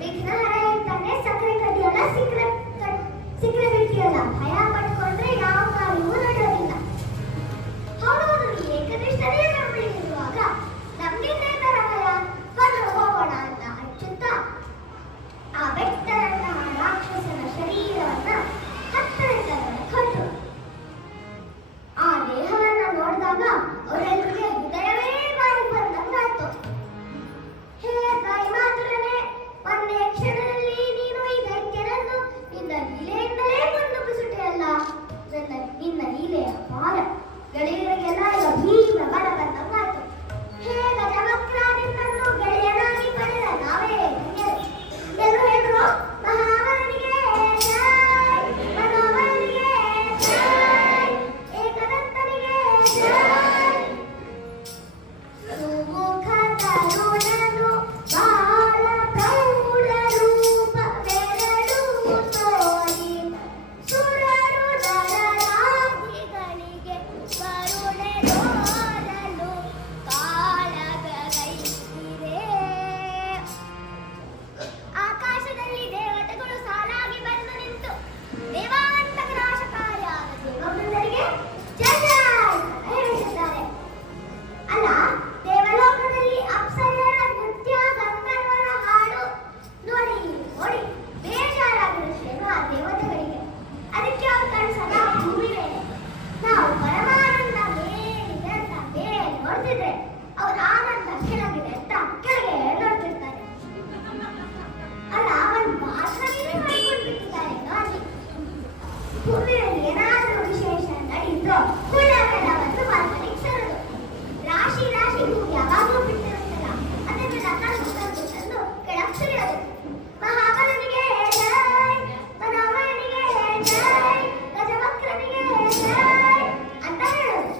ವಿಘ್ನಹರ ಹೇಳ್ತಾನೆ, ಸಕ್ಕರೆ ಕಡ್ಡಿಯಲ್ಲ, ಸಿಕ್ಕರೆ ಬಿಟ್ಟಿಯಲ್ಲ, ಭಯ ಪಟ್ಕೊಂಡ್ರೆ ಯಾವ ಕಾರ್ಯವೂ ನಡೆಯೋದಿಲ್ಲ. ಹೌದೌದು, ಏಕದೃಷ್ಟನೇ ನಮ್ಮಲ್ಲಿರುವಾಗ ನಮ್ಗಿಂತ ತರ ಭಯ, ಬಂದು ಹೋಗೋಣ ಅಂತ ಅಚ್ಚುತ್ತಾ ಆ ಬೆಟ್ಟದಂತಹ ರಾಕ್ಷಸನ ಶರೀರವನ್ನ ಹತ್ತರಿಂದ ಹೊರಟು. ಆ ದೇಹವನ್ನ ನೋಡಿದಾಗ ಅವರೆಲ್ಲರಿಗೆ ಹೃದಯವೇ ಬಾಯಿ ಬಂದಂಗಾಯ್ತು. ಹೇ ಗಾಯಮಾತುರನೇ, ಒಂದೇ ಕ್ಷಣದಲ್ಲಿ ನೀನು ಈ ದೈತ್ಯನನ್ನು ನಿನ್ನ ಲೀಲೆಯಿಂದಲೇ ಮುನ್ನುಗ್ಗಿಸುತ್ತೆಯಲ್ಲ. ನಿನ್ನ ಲೀಲೆಯ ಅಪಾರ. ಗೆಳೆಯರಿಗೆಲ್ಲ ಈಗ ಭೀಮ ಬಲ ಬಂದಂಗಾಯ್ತು. ಹೇ ಗಜವಕ್ರ, ನಿನ್ನನ್ನು ಗೆಳೆಯನಾಗಿ ಪಡೆದ ನಾವೇ ಧನ್ಯರು. ಎಲ್ಲರೂ ಹೇಳಿದ್ರು, ಮಹಾಬಲನಿಗೆ ಜೈ, ಮನೋಬಲನಿಗೆ ಜೈ, ಏಕದಂತನಿಗೆ ಜೈ. ಸುಮುಖ ತರುಣನು ಬಾಲ ಪ್ರೌಢ ರೂಪವೆರಡೂ ತೋರಿ, ಸುರರು ನರರಾಧಿಗಳಿಗೆ ಕರುಣೆ ತೋರಲು ಕಾಳಗಗೈದಿದೆ. ಆಕಾಶದಲ್ಲಿ ದೇವತೆಗಳು ಸಾಲಾಗಿ ಬಂದು ನಿಂತು ದೇವಾಂತಕ ನಾಶಕಾರಿಯಾದ ದೇವವೃಂದರಿಗೆ ಜಯ ಹೇಳುತ್ತಿದ್ದಾರೆ. ಅಲ್ಲ, ದೇವಲೋಕದಲ್ಲಿ ಅಪ್ಸರೆಯರ ನೃತ್ಯ, ಗಂಧರ್ವರ ಹಾಡು ನೋಡಿ ನೋಡಿ ಬೇಜಾರಾಗಿರುತ್ತೇನೋ ಆ ದೇವತೆಗಳಿಗೆ. ಅದಕ್ಕೆ ಅವ್ರು ಕಣ್ಣು ಸದಾ ಭೂಮಿ ಮೇಲೆ. ನಾವು ಪರಮಾನಂದ ಮೇಲಿದೆ ಅಂತ ಮೇಲೆ ನೋಡ್ತಿದ್ರೆ ಅವ್ರ ಆನಂದ ಕೆಳಗಿದೆ ಅಂತ ಕೆಳಗೆ ನೋಡ್ತಿರ್ತಾರೆ. ಅಲ್ಲ, ಅವನ್ ಭಾಷಣವೇ ಮಾಡ್ಕೊಂಡ್ಬಿಟ್ಟಿದ್ದಾರೆ ಅಲ್ಲಿ. ಭೂಮಿಯಲ್ಲಿ ಏನಾದರೂ ವಿಶೇಷ ನಡೆಯಿತು ಹುಳವೆಲ್ಲವನ್ನು ಮಾರ್ಗಲಿಕ್ಕೆ ಸರದು. ರಾಶಿ ರಾಶಿ ಹೂ ಯಾವಾಗಲೂ ಬಿಟ್ಟಿರುತ್ತಲ್ಲ, ಅದನ್ನೆಲ್ಲ ತಂದು ತಂದು ಕೆಳಗೆ ಸುರಿಯೋದು. ಮಹಾಬಲನಿಗೆ ಜೈ, ಮನೋಬಲನಿಗೆ ಜೈ, ಗಜವಕ್ರನಿಗೆ ಜೈ ಅಂತ ಹೇಳೋದು.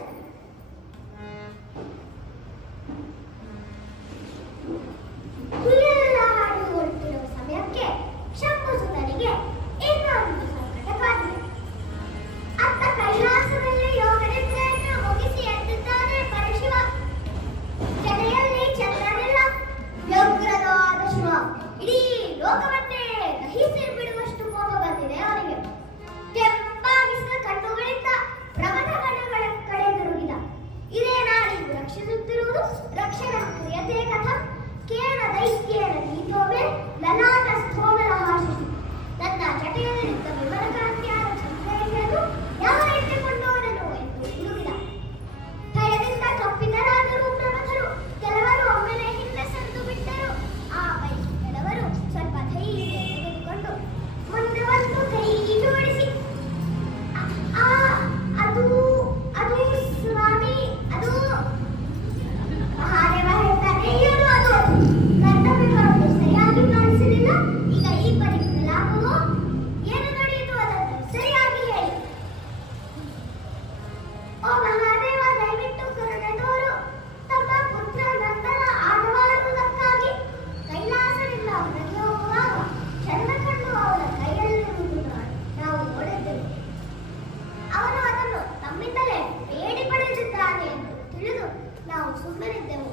ಸುಮ್ಮನಿದ್ದೆವು.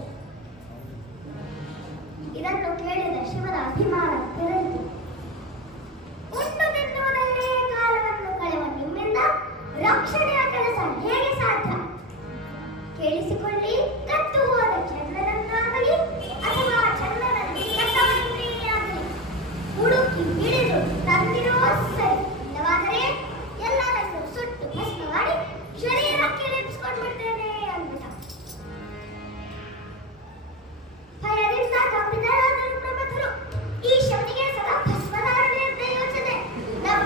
ಇದನ್ನು ಕೇಳಿದ ಶಿವನ ಅಭಿಮಾನ ಕೆರಳಿತು. ಉಂಡು ತಿನ್ನುವುದಲ್ಲೇ ಕಾಲವನ್ನು ಕಳೆಯುವ ನಿಮ್ಮಿಂದ ರಕ್ಷಣೆಯ ಕೆಲಸ ಹೇಗೆ ಸಾಧ್ಯ? ಕೇಳಿಸಿಕೊಳ್ಳಿ, ಕತ್ತು ಹೋದ ಚಂದ್ರನನ್ನಾಗಲಿ ಅಥವಾ ಚಂದ್ರನಲ್ಲಿ ಕಟ್ಟವನ್ನೇ ಆಗಲಿ ಹುಡುಕಿ ಹಿಡಿದು ತಂದಿರೋ ಸರಿ, ಇಲ್ಲವಾದರೆ ಎಲ್ಲರನ್ನು ಸುಟ್ಟು ಭಸ್ಮ ಮಾಡಿ ಶರೀರಕ್ಕೆ ನೇಮಿಸಿಕೊಂಡ್ಬಿಡ್ತೇನೆ ಅಂದ್ಬಿಟ್ಟ. ಭಯದಿಂದ ತಪ್ಪಿದರಾದರು ಪ್ರಮಥರು. ಈ ಶವನಿಗೆ ಸದಾ ಭಸ್ಮಧಾರಣೆ ಅಂತ ಯೋಚನೆ.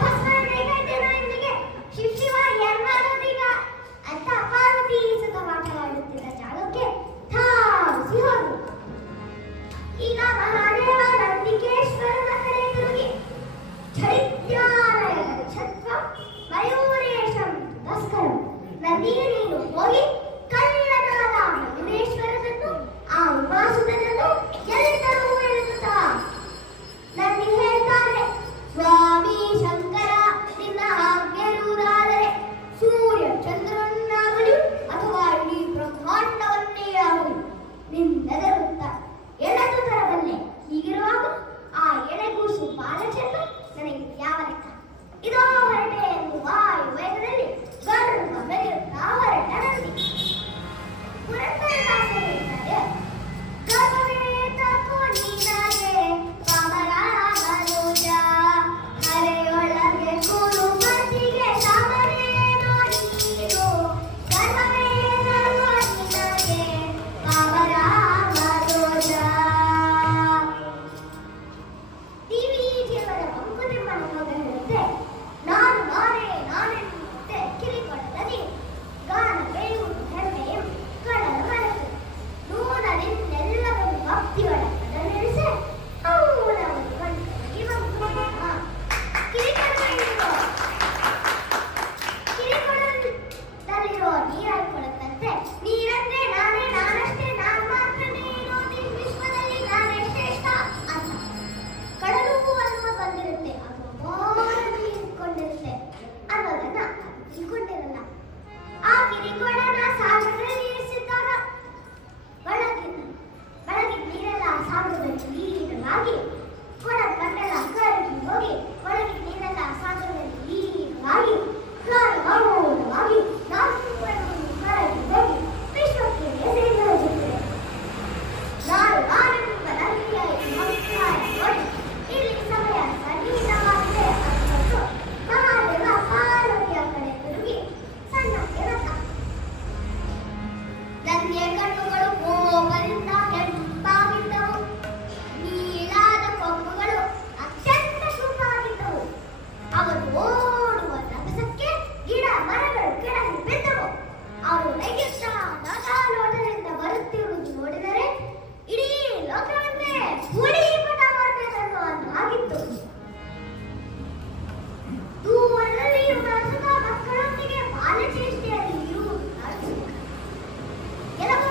ಭಸ್ಮಧಾರಣೆ ಹೇಗಾಯ್ತೇನೋ ಇವನಿಗೆ, ಶಿವ ಏನ್ ಮಾಡೋದೀಗ ಅಂತ ಪಾರ್ವತಿ ಸುತ ಮಾತನಾಡುತ್ತಿದ್ದ ಜಾಗಕ್ಕೆ ಧಾವಿಸಿ ಹೋದರು. ಈಗ ಮಹಾದೇವ ನಂದಿಕೇಶ್ವರನ ಕಡೆ ತಿರುಗಿ ಛಡಿತ್ಯಾಲಯದ ಛತ್ವ ಮಯೂರೇಶಂ ತಸ್ಕರಂ, ನದಿಗೆ ನೀನು ಹೋಗಿ ಕಳ್ಳನಾದ ಮಯೂರೇಶ್ವರನನ್ನು ಆ ಉಮಾಸುತನನ್ನು ಎಲ್ಲರೂ ಎಳೆದುತ್ತಾ ನಂದಿ ಹೇಳ್ತಾರೆ, ಸ್ವಾಮಿ ಶಂಕರ ನಿನ್ನ ಆಜ್ಞೆರುವುದಾದರೆ ಸೂರ್ಯ ಚಂದ್ರನನ್ನಾಗಲಿ ಅಥವಾ ಇಡೀ ಬ್ರಹ್ಮಾಂಡವನ್ನೇ ಆಗಲಿ ನಿನ್ನೆದರುತ್ತ ಎಳೆದು ತರಬಲ್ಲೆ. ಹೀಗಿರುವಾಗ ಆ ಎಳೆಗೂಸು ಬಾಲಚಂದ್ರ ನನಗೆ ಯಾವ ಲೆಕ್ಕ? ಇದೋ ಹೊರಟೆ ಎಂದು ವಾಯು ವೇಗದಲ್ಲಿ ಗರ್ವ ಮೆರೆಯುತ್ತಾ ಹೊರಟ ನಂದಿ. ಪುರಂದರದಾಸರು ಹೇಳ್ತಾರೆ, ಗರ್ವವೇ ತಾಕೋ ನೀನಾಗೆ ಪಾಮರಾಗಲೋಜ, ಹರೆಯೊಳಗೆ ಕೂರು ಮತಿಗೆ ಸಾಮರೇನೋ ನೀನು, ಗರ್ವವೇ ತಾಕೋ ನೀನಾಗೆ ಪಾಮರಾಗಲೋಜ. ದೇವರ ಮಂಕುತಿಮ್ಮನ ಮಗ ಹೇಳುತ್ತೆ, ನಾನು ನಾನೆನ್ನುತ್ತೆ ಕಿರಿಕೊಳದಲ್ಲಿ ಗಾನ ಬೆಳೆಯುವುದು ಹೆಮ್ಮೆಯು ಕಡಲ ಮನಸ್ಸು ನೂನನೆಲ್ಲವನ್ನು ಭಕ್ತಿಗಳ ಕಡಲೆರಿಸೆ ಅವನವನು ಗಂಟಲಿಗೆ ಬಂತು. ಕಿರಿಕೊಳದಲ್ಲಿರುವ ನೀರಾಯ್ಕೊಳದಂತೆ ನೀರಂದ್ರೆ ನಾನೇ, ನಾನಷ್ಟೇ, ನಾನು ಮಾತ್ರನೇ ಇರೋದು ಈ ವಿಶ್ವದಲ್ಲಿ, ನಾನೇ ಶ್ರೇಷ್ಠ ಅಂತ. ಕಡಲು ಅನ್ನುವ ಬಂದಿರುತ್ತೆ, ಅದು ಅಪಾರದಲ್ಲಿ ಇಟ್ಕೊಂಡಿರುತ್ತೆ ಅನ್ನೋದನ್ನ ಅದು ತಿಳ್ಕೊಂಡಿರಲ್ಲ. ಆ ಕಿರಿಕೊಳನ ಸಾಗರದಲ್ಲಿ ಇರಿಸಿದ್ದಾಗ ಬೆಳಗಿನ ನೀರೆಲ್ಲ ಸಾಗರದಲ್ಲಿ ಲೀನವಾಗಿ ಕೊಡ ಕಣ್ಣೆಲ್ಲ ಕರಗಿ ಹೋಗಿ ಒಳಗಿನ ನೀರೆಲ್ಲ ಸಾಗರದಲ್ಲಿ ಲೀನವಾಗಿ ಮೌನವಾಗಿ ನಾಲ್ಕು ಕರಗಿ ಹೋಗಿ ವಿಶ್ವಕ್ಕೆ ಸೇರಿಸುತ್ತದೆ. ನಾನೆಂಬ ನದಿಯ ಅಭಿಪ್ರಾಯ ನೋಡಿ ಇಲ್ಲಿ ಸಮಯ ಸನ್ನಿಹಿತವಾಗಿದೆ ಅನ್ನೋದು ಮಹಾದೇವ ಪಾರ್ವತಿಯ ಕಡೆ ತಿರುಗಿ ಸಣ್ಣ ಕೆರತ. ನಂದಿಯ ಕಣ್ಣುಗಳು ಕೋಪದಿಂದ ಕೆಂಪಾಗಿದ್ದವು, ನೀಳಾದ ಕೊಂಬುಗಳು ಅತ್ಯಂತ ಶುಭ್ರವಾಗಿದ್ದವು. ಅವರು ಓಡುವ ರಭಸಕ್ಕೆ ಗಿಡ ಮರಗಳು ಕೆಳಗೆ ಬಿದ್ದವು. ಅವರು ನೈಯುತ್ತಾ ನಾಗಾಲೋಟದಿಂದ ಬರುತ್ತಿರುವುದು ನೋಡಿದರೆ ಇಡೀ ಲೋಕವನ್ನೇ ಪುಡಿಪಟ ಮಾಡಬೇಕನ್ನೋ ಆಗಿತ್ತು. ದೂರದಲ್ಲಿ ಇರುವ ಮಕ್ಕಳೊಂದಿಗೆ ಬಾಲಚೇಷ್ಟೆಯಲ್ಲಿ ಇರುವುದು ಕೆಲವು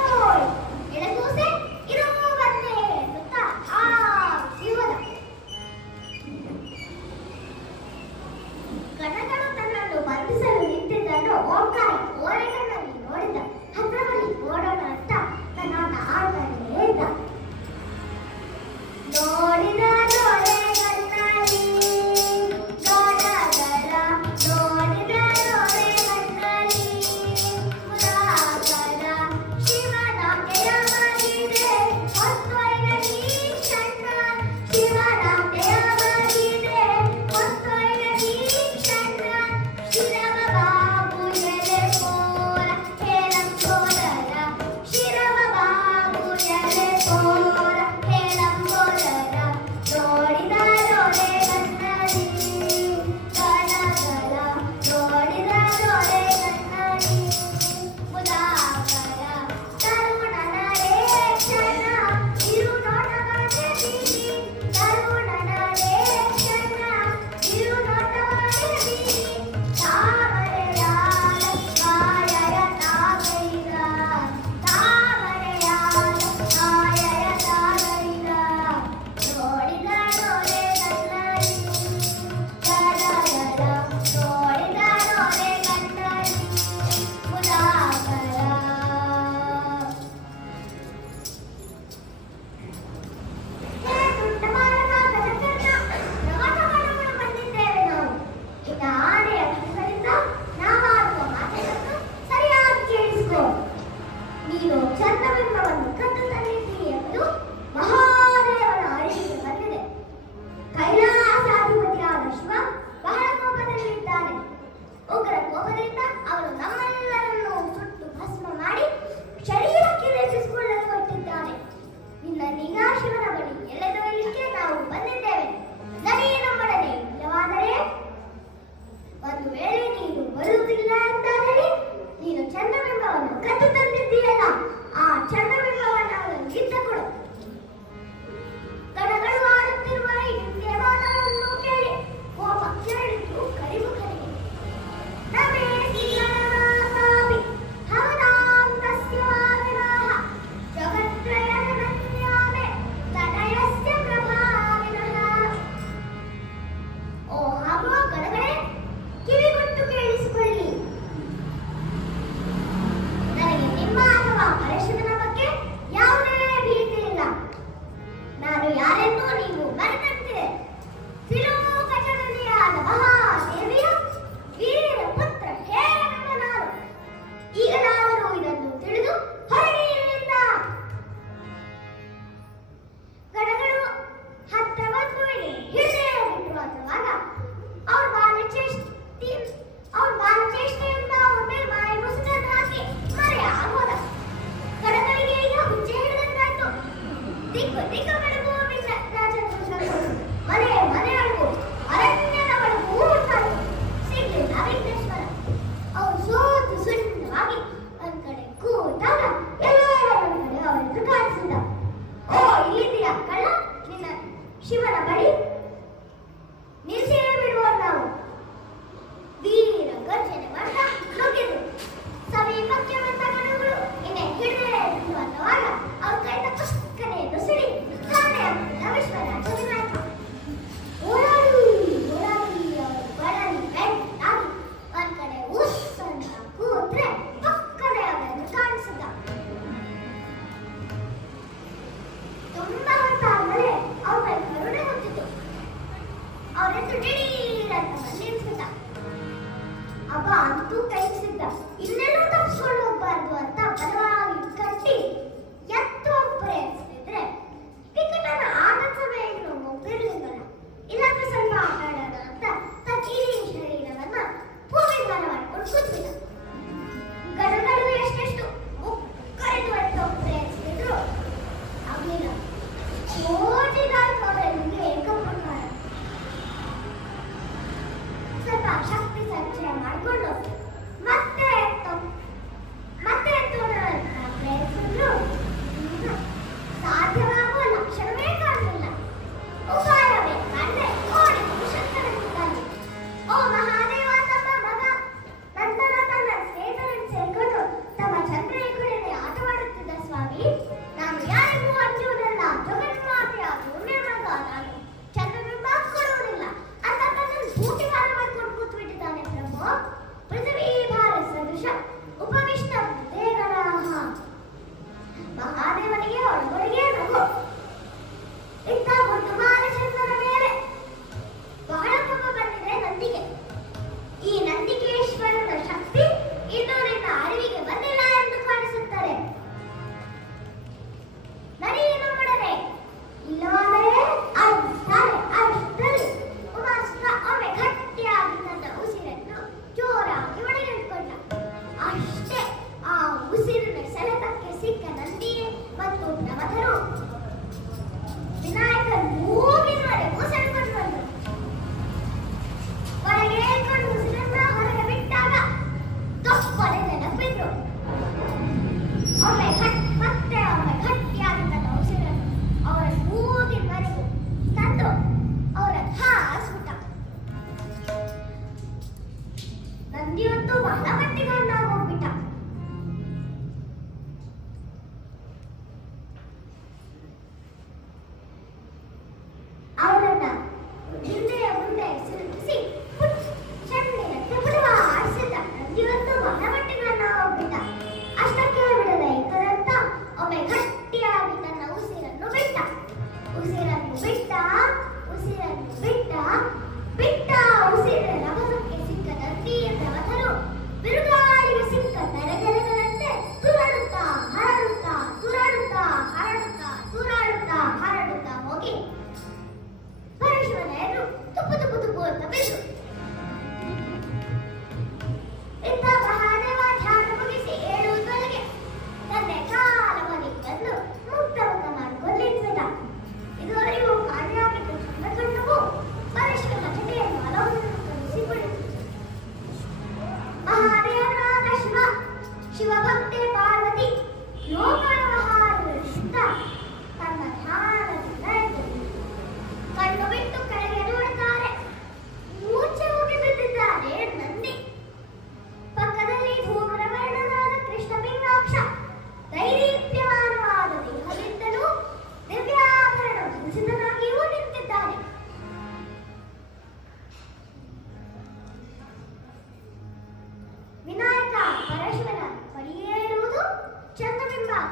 ನೀನು ಚಂದ್ರಬಿಂಬವನ್ನು ಕದ್ದು ತಂದಿದ್ದೀ ಎಂಬುದು ಮಹಾದೇವನ ಅರಿವಿಗೆ ಬಂದಿದೆ. ಕೈಲಾಸಾಧಿಪತಿಯಾದ ಶಿವ ಬಹಳ ಕೋಪದಲ್ಲಿದ್ದಾನೆ. ಉಗ್ರ ಕೋಪದಿಂದ ಅವನು ನಮ್ಮೆಲ್ಲರನ್ನು ಸುಟ್ಟು ಭಸ್ಮ ಮಾಡಿ ಶರೀರಕ್ಕೆ ಲೇಪಿಸಿಕೊಳ್ಳಲು ಹೊರಟಿದ್ದಾನೆ. ನಿನ್ನ ನಿಗಾ ಶಿವನ ಬಳಿ ಎಳೆದೊಯ್ಯಲಿಕ್ಕೆ ನಾವು ಬಂದಿದ್ದೇವೆ. ನಡಿ ನಮ್ಮೊಡನೆ. ಇಲ್ಲವಾದರೆ ಒಂದು ವೇಳೆ ನೀನು ಬರುವುದಿಲ್ಲ ಅಂತಾದರೆ ನೀನು ಚಂದ್ರಬಿಂಬವನ್ನು ಕದ್ದು ತಂದಿದ್ದೀಯಲ್ಲ, ಆ ಚಂದ್ರಬಿಂಬವನ್ನು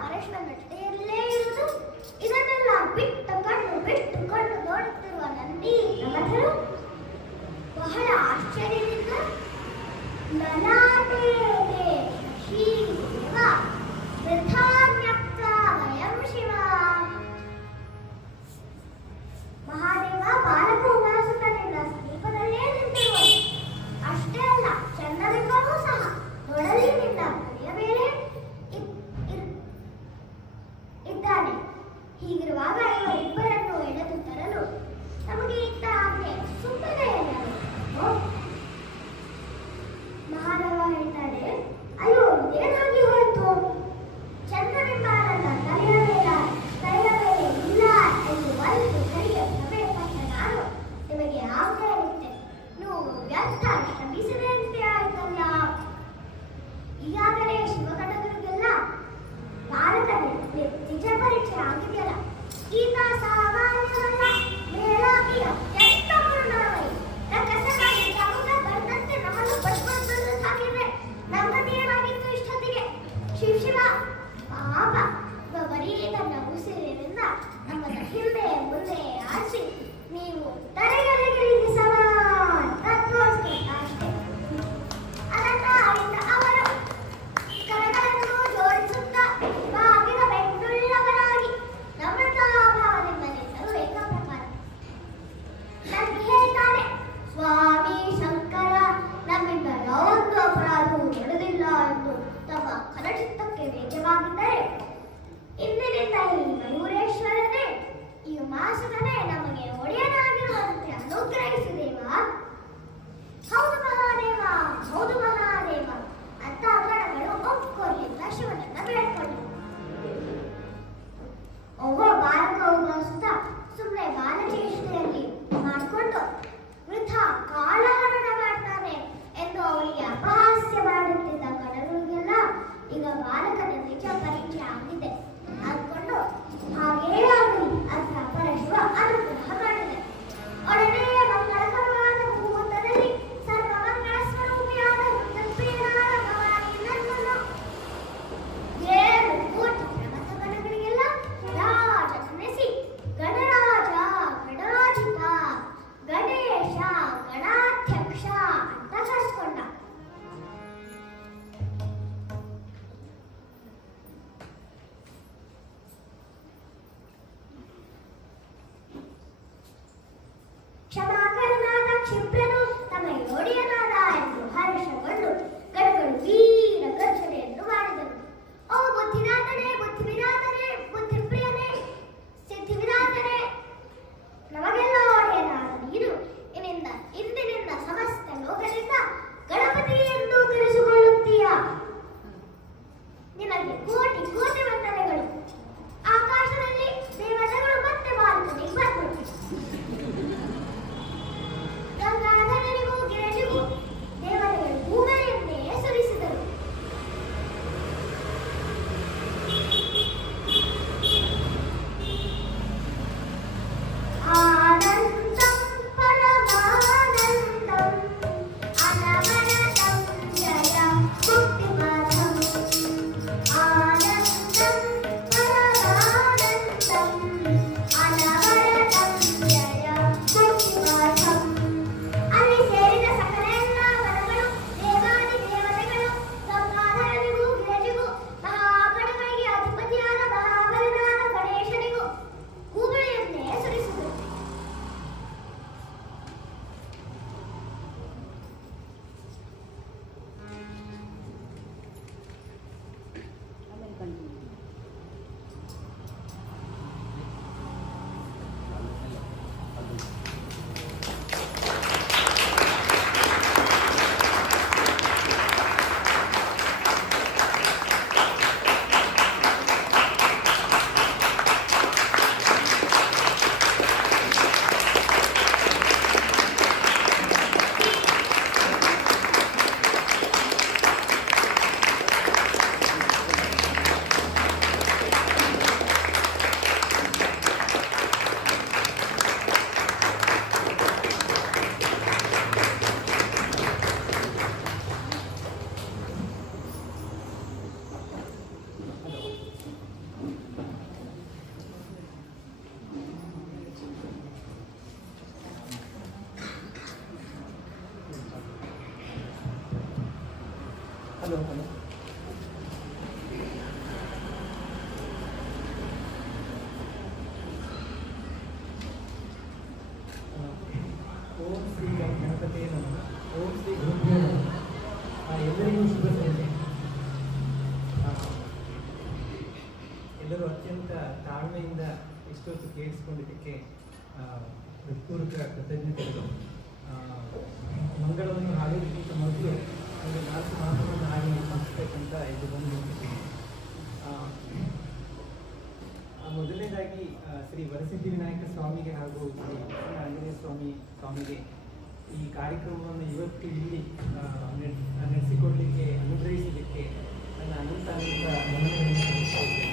ಪರಶುವಿನ ಜೊತೆಯಲ್ಲೇ ಇರುವುದು. ಇದನ್ನೆಲ್ಲ ಬಿಟ್ಟುಕೊಂಡು ನೋಡುತ್ತಿರುವ ನಂದಿ ಪ್ರಮಥರು ಬಹಳ ಆಶ್ಚರ್ಯದಿಂದ ಲಲಾಟೆ ಶಶೀದೇವ ವೃಥಾನ್ಯಕ್ತ ವಯಂ ಶಿವ. ಮಹಾದೇವ ಬಾಲಕ ಉಪಾಸಕನಿಂದ ಸಮೀಪದಲ್ಲೇ ನಿಂತಿರುವನು. ಅಷ್ಟೇ ಅಲ್ಲ, ಚಂದ್ರಬಿಂಬವೂ ಸಹ ನೋಡಲಿನಿಂದ ಬಳಿಯ ಮೇಲೆ ಇದ್ದಾನೆ. ಹೀಗಿರುವಾಗ ಇವರಿಬ್ಬರನ್ನು ಎಳೆದು ತರಲು ನಮಗೆ ಇದ್ದ ಆಜ್ಞೆ ಸುಮ್ಮನೆ ಮಹಾದೇವ ಹೇಳ್ತಾರೆ, ಅಯ್ಯೋ ಏನಾಗಿ ಹೋಯ್ತು? ಚಂದ್ರಬಿಂಬ ನನ್ನ ತಲೆಯ ಮೇಲೆ ಇಲ್ಲ ಎಂದು ಒಂದು ಕೈಗೆ ಸಭೆಪಟ್ಟ ನಾನು ನಿಮಗೆ ಆಜ್ಞೆ ಇರುತ್ತೆ. ನೀವು ವ್ಯರ್ಥ ಶ್ರಮಿಸದಂತೆ ಆಯ್ತಲ್ಲ. ಈಗಾಗಲೇ ಶಿವಗಣಗಳಿಗೆಲ್ಲ ಬಾಲಕನಿಗೆ ನಿಜ ಪರಿಚಯ ಆಗಿದೆಯಲ್ಲ. ಈತ ಸಾಮಾನ್ಯವಲ್ಲ, ಮೇಲಾಗಿ ಅತ್ಯಂತ ಗುರುನಾಮೈ. ರಕ್ಕಸನಾಗಿ ಸಮುದ್ರ ಬಂದಂತೆ ನಮ್ಮನ್ನು ಬಡ್ಕೊಂಡು ಸಾಕಿದ್ರೆ ನಮ್ಮದೇನಾಗಿತ್ತು ಇಷ್ಟೊತ್ತಿಗೆ? ಶಿವ ಪಾಪ ಬರೀ ತನ್ನ ಉಸಿರಿನಿಂದ ನಮ್ಮನ್ನು ಹಿಂದೆ ಮುಂದೆ ಆಡಿಸಿ ನೀವು ತಡೆಗಳಿಗೆ ಸಮಾನ ತೋರಿಸ್ಕೊಟ್ಟ ಅಷ್ಟೇ. ಅನಂತರ ಅವರು ಕರಗಳನ್ನು ಜೋಡಿಸುತ್ತಾ ಬಾಗಿದ ಬೆಂಡುಳ್ಳವರಾಗಿ ನಮ್ರತಾಭಾವದಿಂದ ನಿಂತರು ಏಕಪ್ರಕಾರ. ನನಗೆ ಹೇಳ್ತಾರೆ, ಸ್ವಾಮಿ ಶಂಕರ ನಮ್ಮಿಂದ ಯಾವೊಂದು ಅಪರಾಧವೂ ನಡೆದಿಲ್ಲ ಎಂದು ತಮ್ಮ ಕನಚಿತ್ತಕ್ಕೆ ವೇದ್ಯವಾಗಿದ್ದರೆ, ಇಂದಿನಿಂದ ಈ ಮಯೂರೇಶ್ವರನೇ ಈ ಮಾಸದನೇ ನಮಗೆ ಒಡೆಯನಾಗಿರುವಂತೆ ಅನುಗ್ರಹಿಸಿದೇವಾ. ಹೌದು ಮಹಾದೇವ, ಹೌದು ಮಹಾದೇವ ಅಂತ ಗಣಗಳು ಒಪ್ಪಿಕೊಳ್ಳಿಲ್ಲ ಶಿವನನ್ನ ಬೇಡ್ಕೊಂಡು. ಒಬ್ಬ ಬಾಲಕ ಉಪಾಸುತ್ತ ಸುಮ್ಮನೆ ಬಾಲಚೇಷ್ಟೆಯಲ್ಲಿ ಮಾಡಿಕೊಂಡು ವೃಥ ಕಾಲಹರಣ ಮಾಡ್ತಾನೆ ಎಂದು ಅವರಿಗೆ ಅಪಹಾಸ್ಯ ಮಾಡುತ್ತಿದ್ದ ಗಣಗಳಿಗೆಲ್ಲ ಈಗ ಬಾಲಕನ ನಿಜ ಪರಿಚಯ ಆಗಿದೆ ಅಂದ್ಕೊಂಡು ಹಾಗೇ ಆಗಲಿ ಅಂತ ಪರಶಿವ ಅನುಗ್ರಹ ಮಾಡಿದೆ. ಒಡನೆ ಮಂಗಳಕರವಾದ ಭೂಮಂಡಲದಲ್ಲಿ ಸರ್ವಮಂಗಳ ಸ್ವರೂಪಿಯಾದ ರುದ್ರಪ್ರಿಯನಾದ ಭವಾನಿ ನನ್ನನ್ನು 7 ಕೋಟಿ ಪ್ರಮಥಗಣಗಳಿಗೆಲ್ಲ ರಾಜನೆನಿಸಿ ಗಣರಾಜ, ಗಣಾಧಿಪ, ಗಣೇಶ, ಗಣಾಧ್ಯಕ್ಷ ಅಂತ ಕರೆಸ್ಕೊಂಡ. ಕ್ಷಮಾಕರನಾದ ಕ್ಷಿಪ್ರನು ತಮ್ಮ ಯೋಡಿಯನಾದ ಎಂದು ಹರ್ಷಗೊಂಡು ಗಣಗಳು ವೀರ ಗರ್ಜನೆಯನ್ನು ಮಾಡಿದರು. ಓ ಬುದ್ಧಿನಾಥನೇ, ಬುದ್ಧಿವಿನಾಥನೇ, ಬುದ್ಧಿಪ್ರಿಯನೇ, ಸಿದ್ಧಿವಿನಾಥನೇ, ನಮಗೆಲ್ಲ ಒಡೆಯನಾದ ನೀನು ಇಂದಿನಿಂದ ಸಮಸ್ತ ಲೋಕದಿಂದ ಗಣಪತಿ ಎಂದು ಕರೆಸಿಕೊಳ್ಳುತ್ತೀಯ. ನಿನಗೆ ಕೋಟಿ ಕೋಟಿ ವಂದನೆಗಳು. ಆಕಾಶದಲ್ಲಿ ದೇವತೆಗಳು ಮತ್ತೆ ಬಾಲಕನಿಗೆ ಬಂದರು. ಗಂಗಾ ಅವಲೋಕನ. ಓಂ ಶ್ರೀ ಗಣಪತಿ ನಮಃ. ಓಂ ಶ್ರೀ ಗುರುಭ್ಯೋ ನಮಃ. ಎಲ್ಲರಿಗೂ ಶುಭ ಸಂಜೆ. ಎಲ್ಲರೂ ಅತ್ಯಂತ ತಾಳ್ಮೆಯಿಂದ ಇಷ್ಟೊತ್ತು ಕೇಳಿಸ್ಕೊಂಡಿದ್ದಕ್ಕೆ ಹೃತ್ಪೂರ್ವಕ ಕೃತಜ್ಞತೆಗಳು. ಮಂಗಳವನ್ನು ಹಾಡೋದಕ್ಕಿಂತ ಮೊದಲು ಒಂದು 4 ಮಾತುಗಳನ್ನು ಹಾಡಿ ಮುಗಿಸ್ಬೇಕಂತ ಇದು ಬಂದು ನಿಂತಿದ್ದೀನಿ. ಮೊದಲನೇದಾಗಿ ಶ್ರೀ ವರಸಿದ್ಧಿ ವಿನಾಯಕ ಸ್ವಾಮಿಗೆ ಹಾಗೂ ಶ್ರೀ ಆಂಜನೇಯ ಸ್ವಾಮಿಗೆ ಈ ಕಾರ್ಯಕ್ರಮವನ್ನು ಇವತ್ತು ಇಲ್ಲಿ ನಡೆಸಿಕೊಡಲಿಕ್ಕೆ ಅನುಗ್ರಹಿಸಲಿಕ್ಕೆ ನನ್ನ ಅನಂತ ವಂದನೆಗಳನ್ನು ಸಲ್ಲಿಸ್ತಾ ಇದ್ದೇನೆ.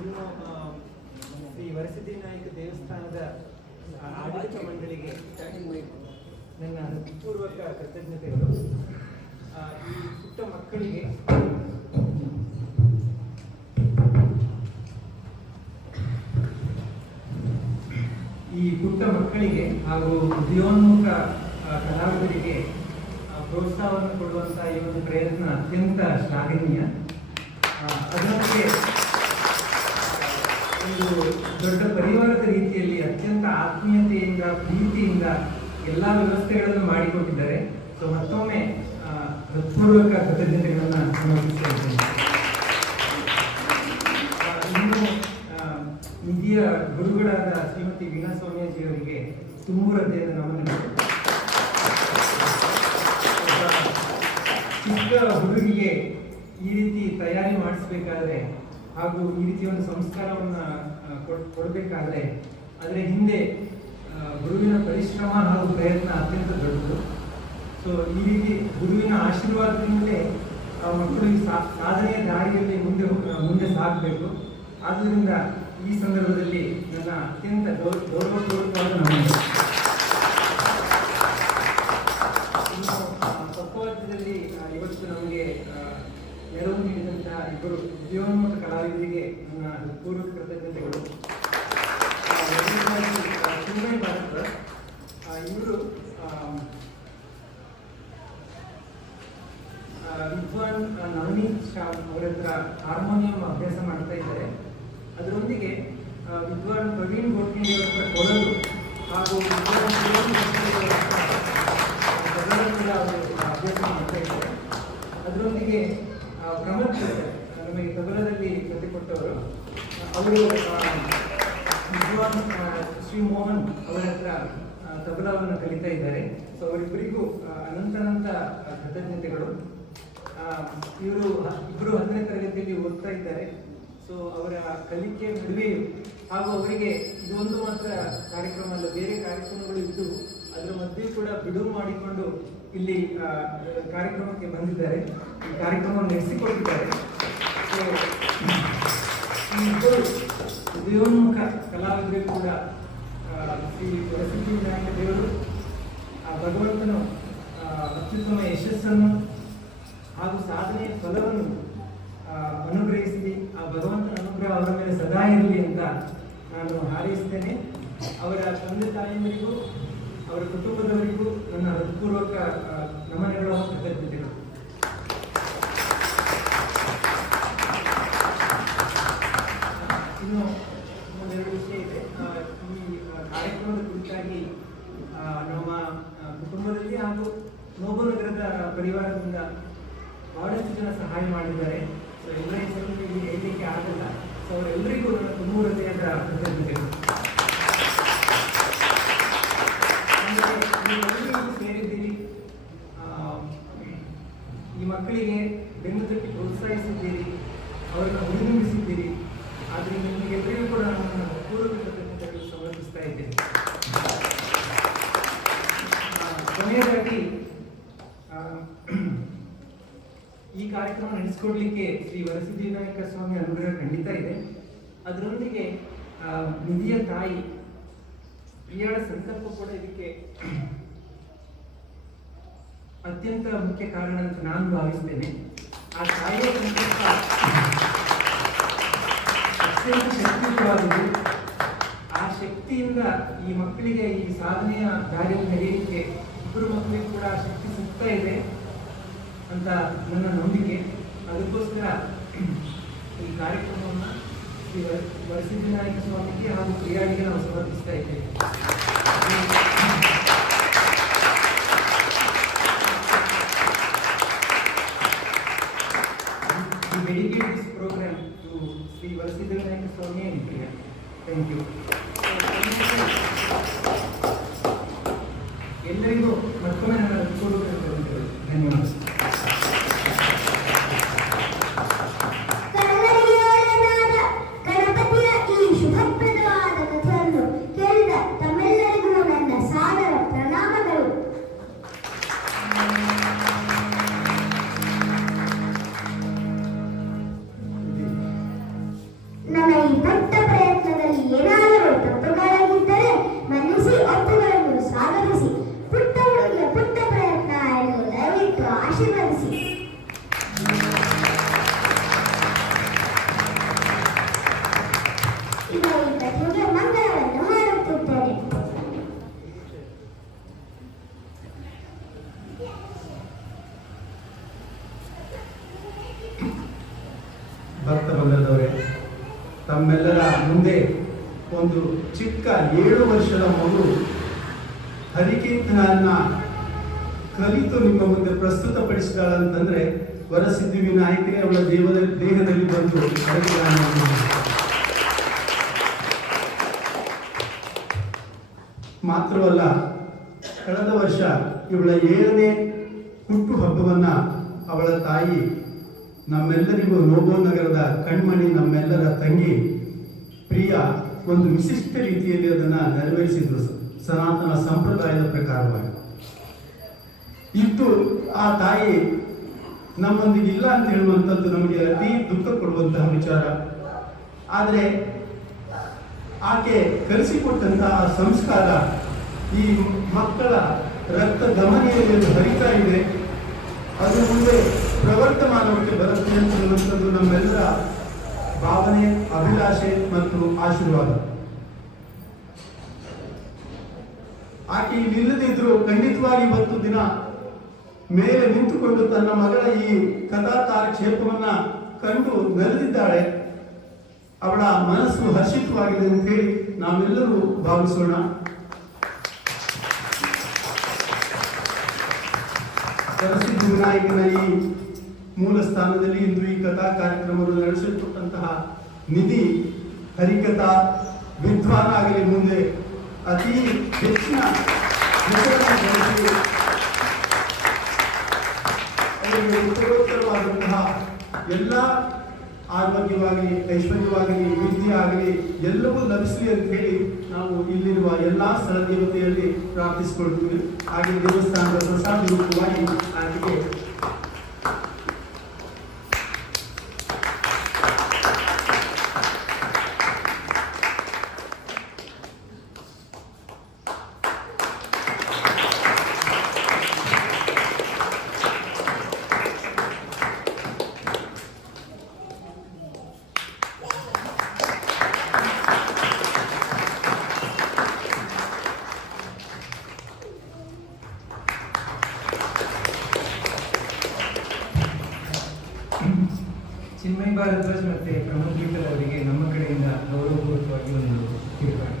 ಇನ್ನು ಶ್ರೀ ವರಸಿದ್ಧಿ ವಿನಾಯಕ ದೇವಸ್ಥಾನದ ಆಡಳಿತ ಮಂಡಳಿಗೆ ನನ್ನ ಹೃತ್ಪೂರ್ವಕ ಕೃತಜ್ಞತೆಗಳು. ಈ ಪುಟ್ಟ ಮಕ್ಕಳಿಗೆ ಹಾಗೂ ಉದಯೋನ್ಮುಖ ಕಲಾವಿದರಿಗೆ ಪ್ರೋತ್ಸಾಹವನ್ನು ಕೊಡುವಂತಹ ಈ ಒಂದು ಪ್ರಯತ್ನ ಅತ್ಯಂತ ಶ್ಲಾಘನೀಯ. ಅದಕ್ಕೆ ಒಂದು ದೊಡ್ಡ ಪರಿವಾರದ ರೀತಿಯಲ್ಲಿ ಅತ್ಯಂತ ಆತ್ಮೀಯತೆಯಿಂದ ಪ್ರೀತಿಯಿಂದ ಎಲ್ಲ ವ್ಯವಸ್ಥೆಗಳನ್ನು ಮಾಡಿಕೊಟ್ಟಿದ್ದಾರೆ. ಸೊ ಮತ್ತೊಮ್ಮೆ ಹೃತ್ಪೂರ್ವಕ ಕೃತಜ್ಞತೆಗಳನ್ನು ಸಮರ್ಪಿಸ್ತಾ ಇದ್ದೇನೆ. ಇನ್ನು ನಿಧಿಯ ಗುರುಗಳಾದ ಶ್ರೀಮತಿ ವೀಣಾ ಸ್ವಾಮೀಜಿಯವರಿಗೆ ತುಂಬು ಹೃದಯದ ನಮನಗಳು. ಚಿಕ್ಕ ಹುಡುಗಿಗೆ ಈ ರೀತಿ ತಯಾರಿ ಮಾಡಿಸ್ಬೇಕಾದ್ರೆ ಹಾಗೂ ಈ ರೀತಿ ಒಂದು ಸಂಸ್ಕಾರವನ್ನು ಕೊಡಬೇಕಾದ್ರೆ ಅದರ ಹಿಂದೆ ಗುರುವಿನ ಪರಿಶ್ರಮ ಹಾಗೂ ಪ್ರಯತ್ನ ಅತ್ಯಂತ ದೊಡ್ಡದು. ಸೊ ಈ ರೀತಿ ಗುರುವಿನ ಆಶೀರ್ವಾದದಿಂದಲೇ ಮಕ್ಕಳಿಗೆ ಸಾಧನೆಯ ದಾರಿಯಲ್ಲಿ ಮುಂದೆ ಸಾಗಬೇಕು. ಆದ್ದರಿಂದ ಈ ಸಂದರ್ಭದಲ್ಲಿ ನನ್ನ ಅತ್ಯಂತ ಗೌರವಪೂರ್ವಕವಾದ ನಮನ. ಇನ್ನು ಪಕ್ವಾದ್ಯದಲ್ಲಿ ಇವತ್ತು ನಮಗೆ ನೆರವು ನೀಡಿದಂತಹ ಇಬ್ಬರು ಉದಯೋನ್ಮುಖ ಕಲಾವಿದರಿಗೆ ನನ್ನ ಹೃತ್ಪೂರ್ವಕ ಕೃತಜ್ಞತೆಗಳು. ಚಿನ್ಮಯ ಭಾರದ್ವಾಜ್ ಇವರು ವಿದ್ವಾನ್ ನವನೀತ್ ಶಾ ಅವರ ಹತ್ರ ಹಾರ್ಮೋನಿಯಂ ಅಭ್ಯಾಸ ಮಾಡ್ತಾ ಇದ್ದಾರೆ. ಅದರೊಂದಿಗೆ ವಿದ್ವಾನ್ ಪ್ರವೀಣ್ ಗೋಡ್ಖಿಂಡಿ ಅವರ ಹತ್ರ ಕೊಡಲು ಹಾಗೂ ಅಭ್ಯಾಸ ಮಾಡ್ತಾ ಇದ್ದಾರೆ. ಅದರೊಂದಿಗೆ ಪ್ರಮೋದ್ ನಮಗೆ ತಬಲದಲ್ಲಿ ಕಲಿಕೊಟ್ಟವರು ಅವರು ವಿದ್ವಾನ್ ಶ್ರೀ ಮೋಹನ್ ಅವರ ಹತ್ರ ತಬಲವನ್ನು ಕಲಿತಾ ಇದ್ದಾರೆ. ಸೊ ಅವರಿಬ್ಬರಿಗೂ ಅನಂತ ಕೃತಜ್ಞತೆಗಳು. ಇವರು ಇಬ್ಬರು 10ನೇ ತರಗತಿಯಲ್ಲಿ ಓದ್ತಾ ಇದ್ದಾರೆ. ಸೊ ಅವರ ಕಲಿಕೆ ನಡುವೆಯೂ ಹಾಗೂ ಅವರಿಗೆ ಇದೊಂದು ಮಾತ್ರ ಕಾರ್ಯಕ್ರಮ ಅಲ್ಲ, ಬೇರೆ ಕಾರ್ಯಕ್ರಮಗಳು ಇದ್ದು ಅದರ ಮಧ್ಯೆ ಕೂಡ ಬಿಡುವು ಮಾಡಿಕೊಂಡು ಇಲ್ಲಿ ಕಾರ್ಯಕ್ರಮಕ್ಕೆ ಬಂದಿದ್ದಾರೆ, ಈ ಕಾರ್ಯಕ್ರಮವನ್ನು ನಡೆಸಿಕೊಟ್ಟಿದ್ದಾರೆ. ಸೊ ಈ ಇಬ್ಬರು ಉದಯೋನ್ಮುಖ ಕಲಾವಿದರು ಕೂಡ ಶ್ರೀ ವರಸಿದ್ಧಿ ವಿನಾಯಕ ದೇವರು ಭಗವಂತನು ಅತ್ಯುತ್ತಮ ಯಶಸ್ಸನ್ನು ಹಾಗೂ ಸಾಧನೆಯ ಫಲವನ್ನು ಅನುಗ್ರಹಿಸಿ ಆ ಭಗವಂತನ ಅನುಗ್ರಹ ಅವರ ಮೇಲೆ ಸದಾ ಇರಲಿ ಅಂತ ನಾನು ಹಾರೈಸ್ತೇನೆ. ಅವರ ತಂದೆ ತಾಯಿಯರಿಗೂ ಅವರ ಕುಟುಂಬದವರಿಗೂ ನನ್ನ ಹೃತ್ಪೂರ್ವಕ ನಮನಗಳು ಮತ್ತು ಕೃತಜ್ಞತೆಗಳು. ಇನ್ನು ಒಂದೆರಡು ವಿಷಯ ಇದೆ. ಈ ಕಾರ್ಯಕ್ರಮದ ಕುರಿತಾಗಿ ನಮ್ಮ ಕುಟುಂಬದಲ್ಲಿ ಹಾಗೂ ನೋಬನಗರದ ಪರಿವಾರದಿಂದ ಬಹಳಷ್ಟು ಜನ ಸಹಾಯ ಮಾಡಿದ್ದಾರೆ. ಸೊ ಎಲ್ಲ ಹೆಸರಲ್ಲಿ ಹೇಳಲಿಕ್ಕೆ ಆಗಲ್ಲ. ಸೊ ಅವರೆಲ್ಲರಿಗೂ ನನ್ನ ತುಂಬ ಹೃದಯದ ಕೃತಜ್ಞತೆಗಳು. ನೀವೆಲ್ಲರಿಗೂ ಸೇರಿದ್ದೀರಿ, ಈ ಮಕ್ಕಳಿಗೆ ಬೆನ್ನು ತಟ್ಟಿ ಪ್ರೋತ್ಸಾಹಿಸಿದ್ದೀರಿ, ಅವರನ್ನು ಮುನ್ನಡೆಸಿದ್ದೀರಿ. ಆದ್ದರಿಂದ ನಿಮಗೆಲ್ಲರಿಗೂ ಕೂಡ ನನ್ನ ಪೂರ್ವ ಕೃತಜ್ಞತೆಗಳು ಸಮರ್ಪಿಸ್ತಾ ಇದ್ದೇನೆ. ಕೊನೆಯದಾಗಿ ಈ ಕಾರ್ಯಕ್ರಮ ನಡೆಸಿಕೊಡ್ಲಿಕ್ಕೆ ಶ್ರೀ ವರಸಿದ್ಧಿ ವಿನಾಯಕ ಸ್ವಾಮಿ ಅನುಗ್ರಹ ಖಂಡಿತ ಇದೆ. ಅದರೊಂದಿಗೆ ನಿಧಿಯ ತಾಯಿ ಪ್ರಿಯಾಳ ಸಂಕಲ್ಪ ಕೂಡ ಇದಕ್ಕೆ ಅತ್ಯಂತ ಮುಖ್ಯ ಕಾರಣ ಅಂತ ನಾನು ಭಾವಿಸ್ತೇನೆ. ಆ ತಾಯಿಯ ಸಂಕಲ್ಪ ಅತ್ಯಂತ ಶಕ್ತಿಯುತವಾದುದು. ಆ ಶಕ್ತಿಯಿಂದ ಈ ಮಕ್ಕಳಿಗೆ ಈ ಸಾಧನೆಯ ದಾರಿಯಲ್ಲಿ ನಡೆಯಲಿಕ್ಕೆ ಇಬ್ಬರು ಮಕ್ಕಳಿಗೆ ಕೂಡ ಆ ಶಕ್ತಿ ಸಿಗ್ತಾ ಇದೆ ಅಂತ ನನ್ನ ನಂಬಿಕೆ. ಅದಕ್ಕೋಸ್ಕರ ಈ ಕಾರ್ಯಕ್ರಮವನ್ನು ಶ್ರೀ ವರಸಿದ್ಧನಾಯಕ ಸ್ವಾಮಿಗೆ ಹಾಗೂ ಪ್ರಿಯಾಳಿಗೆ ನಾವು ಸಮರ್ಪಿಸ್ತಾ ಇದ್ದೇವೆ. We dedicate this program to Sri Varasidhanayaka Swami and Priya. Thank you. ಎಲ್ಲರಿಗೂ ಮತ್ತೊಮ್ಮೆ ನನ್ನ ಧನ್ಯವಾದ. ಕನ್ನಡಿಗರಾದ ಗಣಪತಿಯ ಈ ಶುಭಪ್ರದವಾದ ಕಥೆಯನ್ನು ಕೇಳಿದ ತಮ್ಮೆಲ್ಲರಿಗೂ ನನ್ನ ಸಾದರ ಪ್ರಣಾಮಗಳು. ನನ್ನ ಈ ಪುಟ್ಟ ಪ್ರಯತ್ನದಲ್ಲಿ ಏನಾದರೂ ತಪ್ಪುಗಳಾಗಿದ್ದರೆ ಮನ್ನಿಸಿ ಒಪ್ಪುಗಳನ್ನು ಸಾಗರಿಸಿ ಪುಟ್ಟ ಹುಡುಗಿಯ ಪುಟ್ಟ ಪ್ರಯತ್ನ ಎಂದು ದಯವಿಟ್ಟು ಆಶೀರ್ವದಿಸಿ. ಈಗ ಈ ಕಥೆಗೆ ಮಂಗಳವನ್ನು ಹಾಡುತ್ತಿದ್ದೇನೆ. ಭಕ್ತ ಬಂಧದವರೇ, ತಮ್ಮೆಲ್ಲರ ಮುಂದೆ ಒಂದು ಚಿಕ್ಕ 7 ವರ್ಷದ ಮಗು ಹರಿಕೀರ್ತನನ್ನ ಕಲಿತು ನಿಮ್ಮ ಮುಂದೆ ಪ್ರಸ್ತುತಪಡಿಸಿದಾಳಂತಂದ್ರೆ ವರಸಿದ್ಧಿ ವಿನಾಯಕನೇ ಅವಳ ದೇಹದಲ್ಲಿ ಬಂದು ಮಾತ್ರವಲ್ಲ, ಕಳೆದ ವರ್ಷ ಇವಳ 7ನೇ ಹುಟ್ಟು ಹಬ್ಬವನ್ನ ಅವಳ ತಾಯಿ ನಮ್ಮೆಲ್ಲರಿಗೂ ನೋಬೋ ನಗರದ ಕಣ್ಮಣಿ ನಮ್ಮೆಲ್ಲರ ತಂಗಿ ಪ್ರಿಯಾ ಒಂದು ವಿಶಿಷ್ಟ ರೀತಿಯಲ್ಲಿ ಅದನ್ನ ನೆರವೇರಿಸಿದ್ರು ಸನಾತನ ಸಂಪ್ರದಾಯದ ಪ್ರಕಾರವಾಗಿ. ಇತ್ತು ಆ ತಾಯಿ ನಮ್ಮೊಂದಿಗೆ ಇಲ್ಲ ಅಂತ ಹೇಳುವಂಥದ್ದು ನಮಗೆ ಅತಿ ದುಃಖ ಕೊಡುವಂತಹ ವಿಚಾರ. ಆದರೆ ಆಕೆ ಕಲಿಸಿಕೊಟ್ಟಂತಹ ಸಂಸ್ಕಾರ ಈ ಮಕ್ಕಳ ರಕ್ತ ಗಮನಿಯಲ್ಲಿ ಹರಿತಾ ಇದೆ. ಅದು ಮುಂದೆ ಪ್ರವರ್ತಮಾನಕ್ಕೆ ಬರುತ್ತೆ ಅಂತನ್ನುವಂಥದ್ದು ನಮ್ಮೆಲ್ಲರ ಭಾವನೆ, ಅಭಿಲಾಷೆ ಮತ್ತು ಆಶೀರ್ವಾದ. ಆಕೆ ಇಲ್ಲದಿದ್ರು ಖಂಡಿತವಾಗಿ ಇವತ್ತು ದಿನ ಮೇಲೆ ನಿಂತುಕೊಂಡು ತನ್ನ ಮಗಳ ಈ ಕಥಾ ಕಾಲಕ್ಷೇಪವನ್ನ ಕಂಡು ನೆರೆದಿದ್ದಾಳೆ. ಅವಳ ಮನಸ್ಸು ಹರ್ಷಿತವಾಗಿದೆ ಅಂತ ಹೇಳಿ ನಾವೆಲ್ಲರೂ ಭಾವಿಸೋಣ. ವರಸಿದ್ಧಿ ವಿನಾಯಕನ ಈ ಮೂಲ ಸ್ಥಾನದಲ್ಲಿ ಇಂದು ಈ ಕಥಾ ಕಾರ್ಯಕ್ರಮವನ್ನು ನಡೆಸಿಕೊಟ್ಟಂತಹ ನಿಧಿ ಹರಿಕಥಾ ವಿದ್ವಾನ್ ಆಗಲಿ ಮುಂದೆ ಅತಿ ಹೆಚ್ಚಿನ ಉತ್ತರೋತ್ತರವಾದಂತಹ ಎಲ್ಲ ಆರೋಗ್ಯವಾಗಲಿ, ಐಶ್ವರ್ಯವಾಗಲಿ, ವಿದ್ಯೆ ಆಗಲಿ ಎಲ್ಲವೂ ಲಭಿಸಲಿ ಅಂತ ಹೇಳಿ ನಾವು ಇಲ್ಲಿರುವ ಎಲ್ಲಾ ಸ್ಥಳ ದೇವತೆಯಲ್ಲಿ ಪ್ರಾರ್ಥಿಸಿಕೊಳ್ತೀವಿ. ಹಾಗೆ ದೇವಸ್ಥಾನದ ಪ್ರಸಾದ ರೂಪವಾಗಿ ಆಕೆಗೆ ಚಿನ್ಮಯ್ ಭಾರದ್ವಾಜ್ ಮತ್ತೆ ಪ್ರಮೋದ್ ಗೀತಲ್ ಅವರಿಗೆ ನಮ್ಮ ಕಡೆಯಿಂದ ಗೌರವಪೂರ್ವಕವಾಗಿ ಒಂದು ತೀರ್ಮಾನ.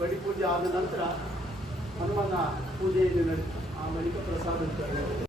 ಬಡಿ ಪೂಜೆ ಆದ ನಂತರ ಹನುಮನ ಪೂಜೆಯನ್ನು ನಡೆಸಿ ಆ ಬಳಿಕ ಪ್ರಸಾದ ವಿತರಣೆ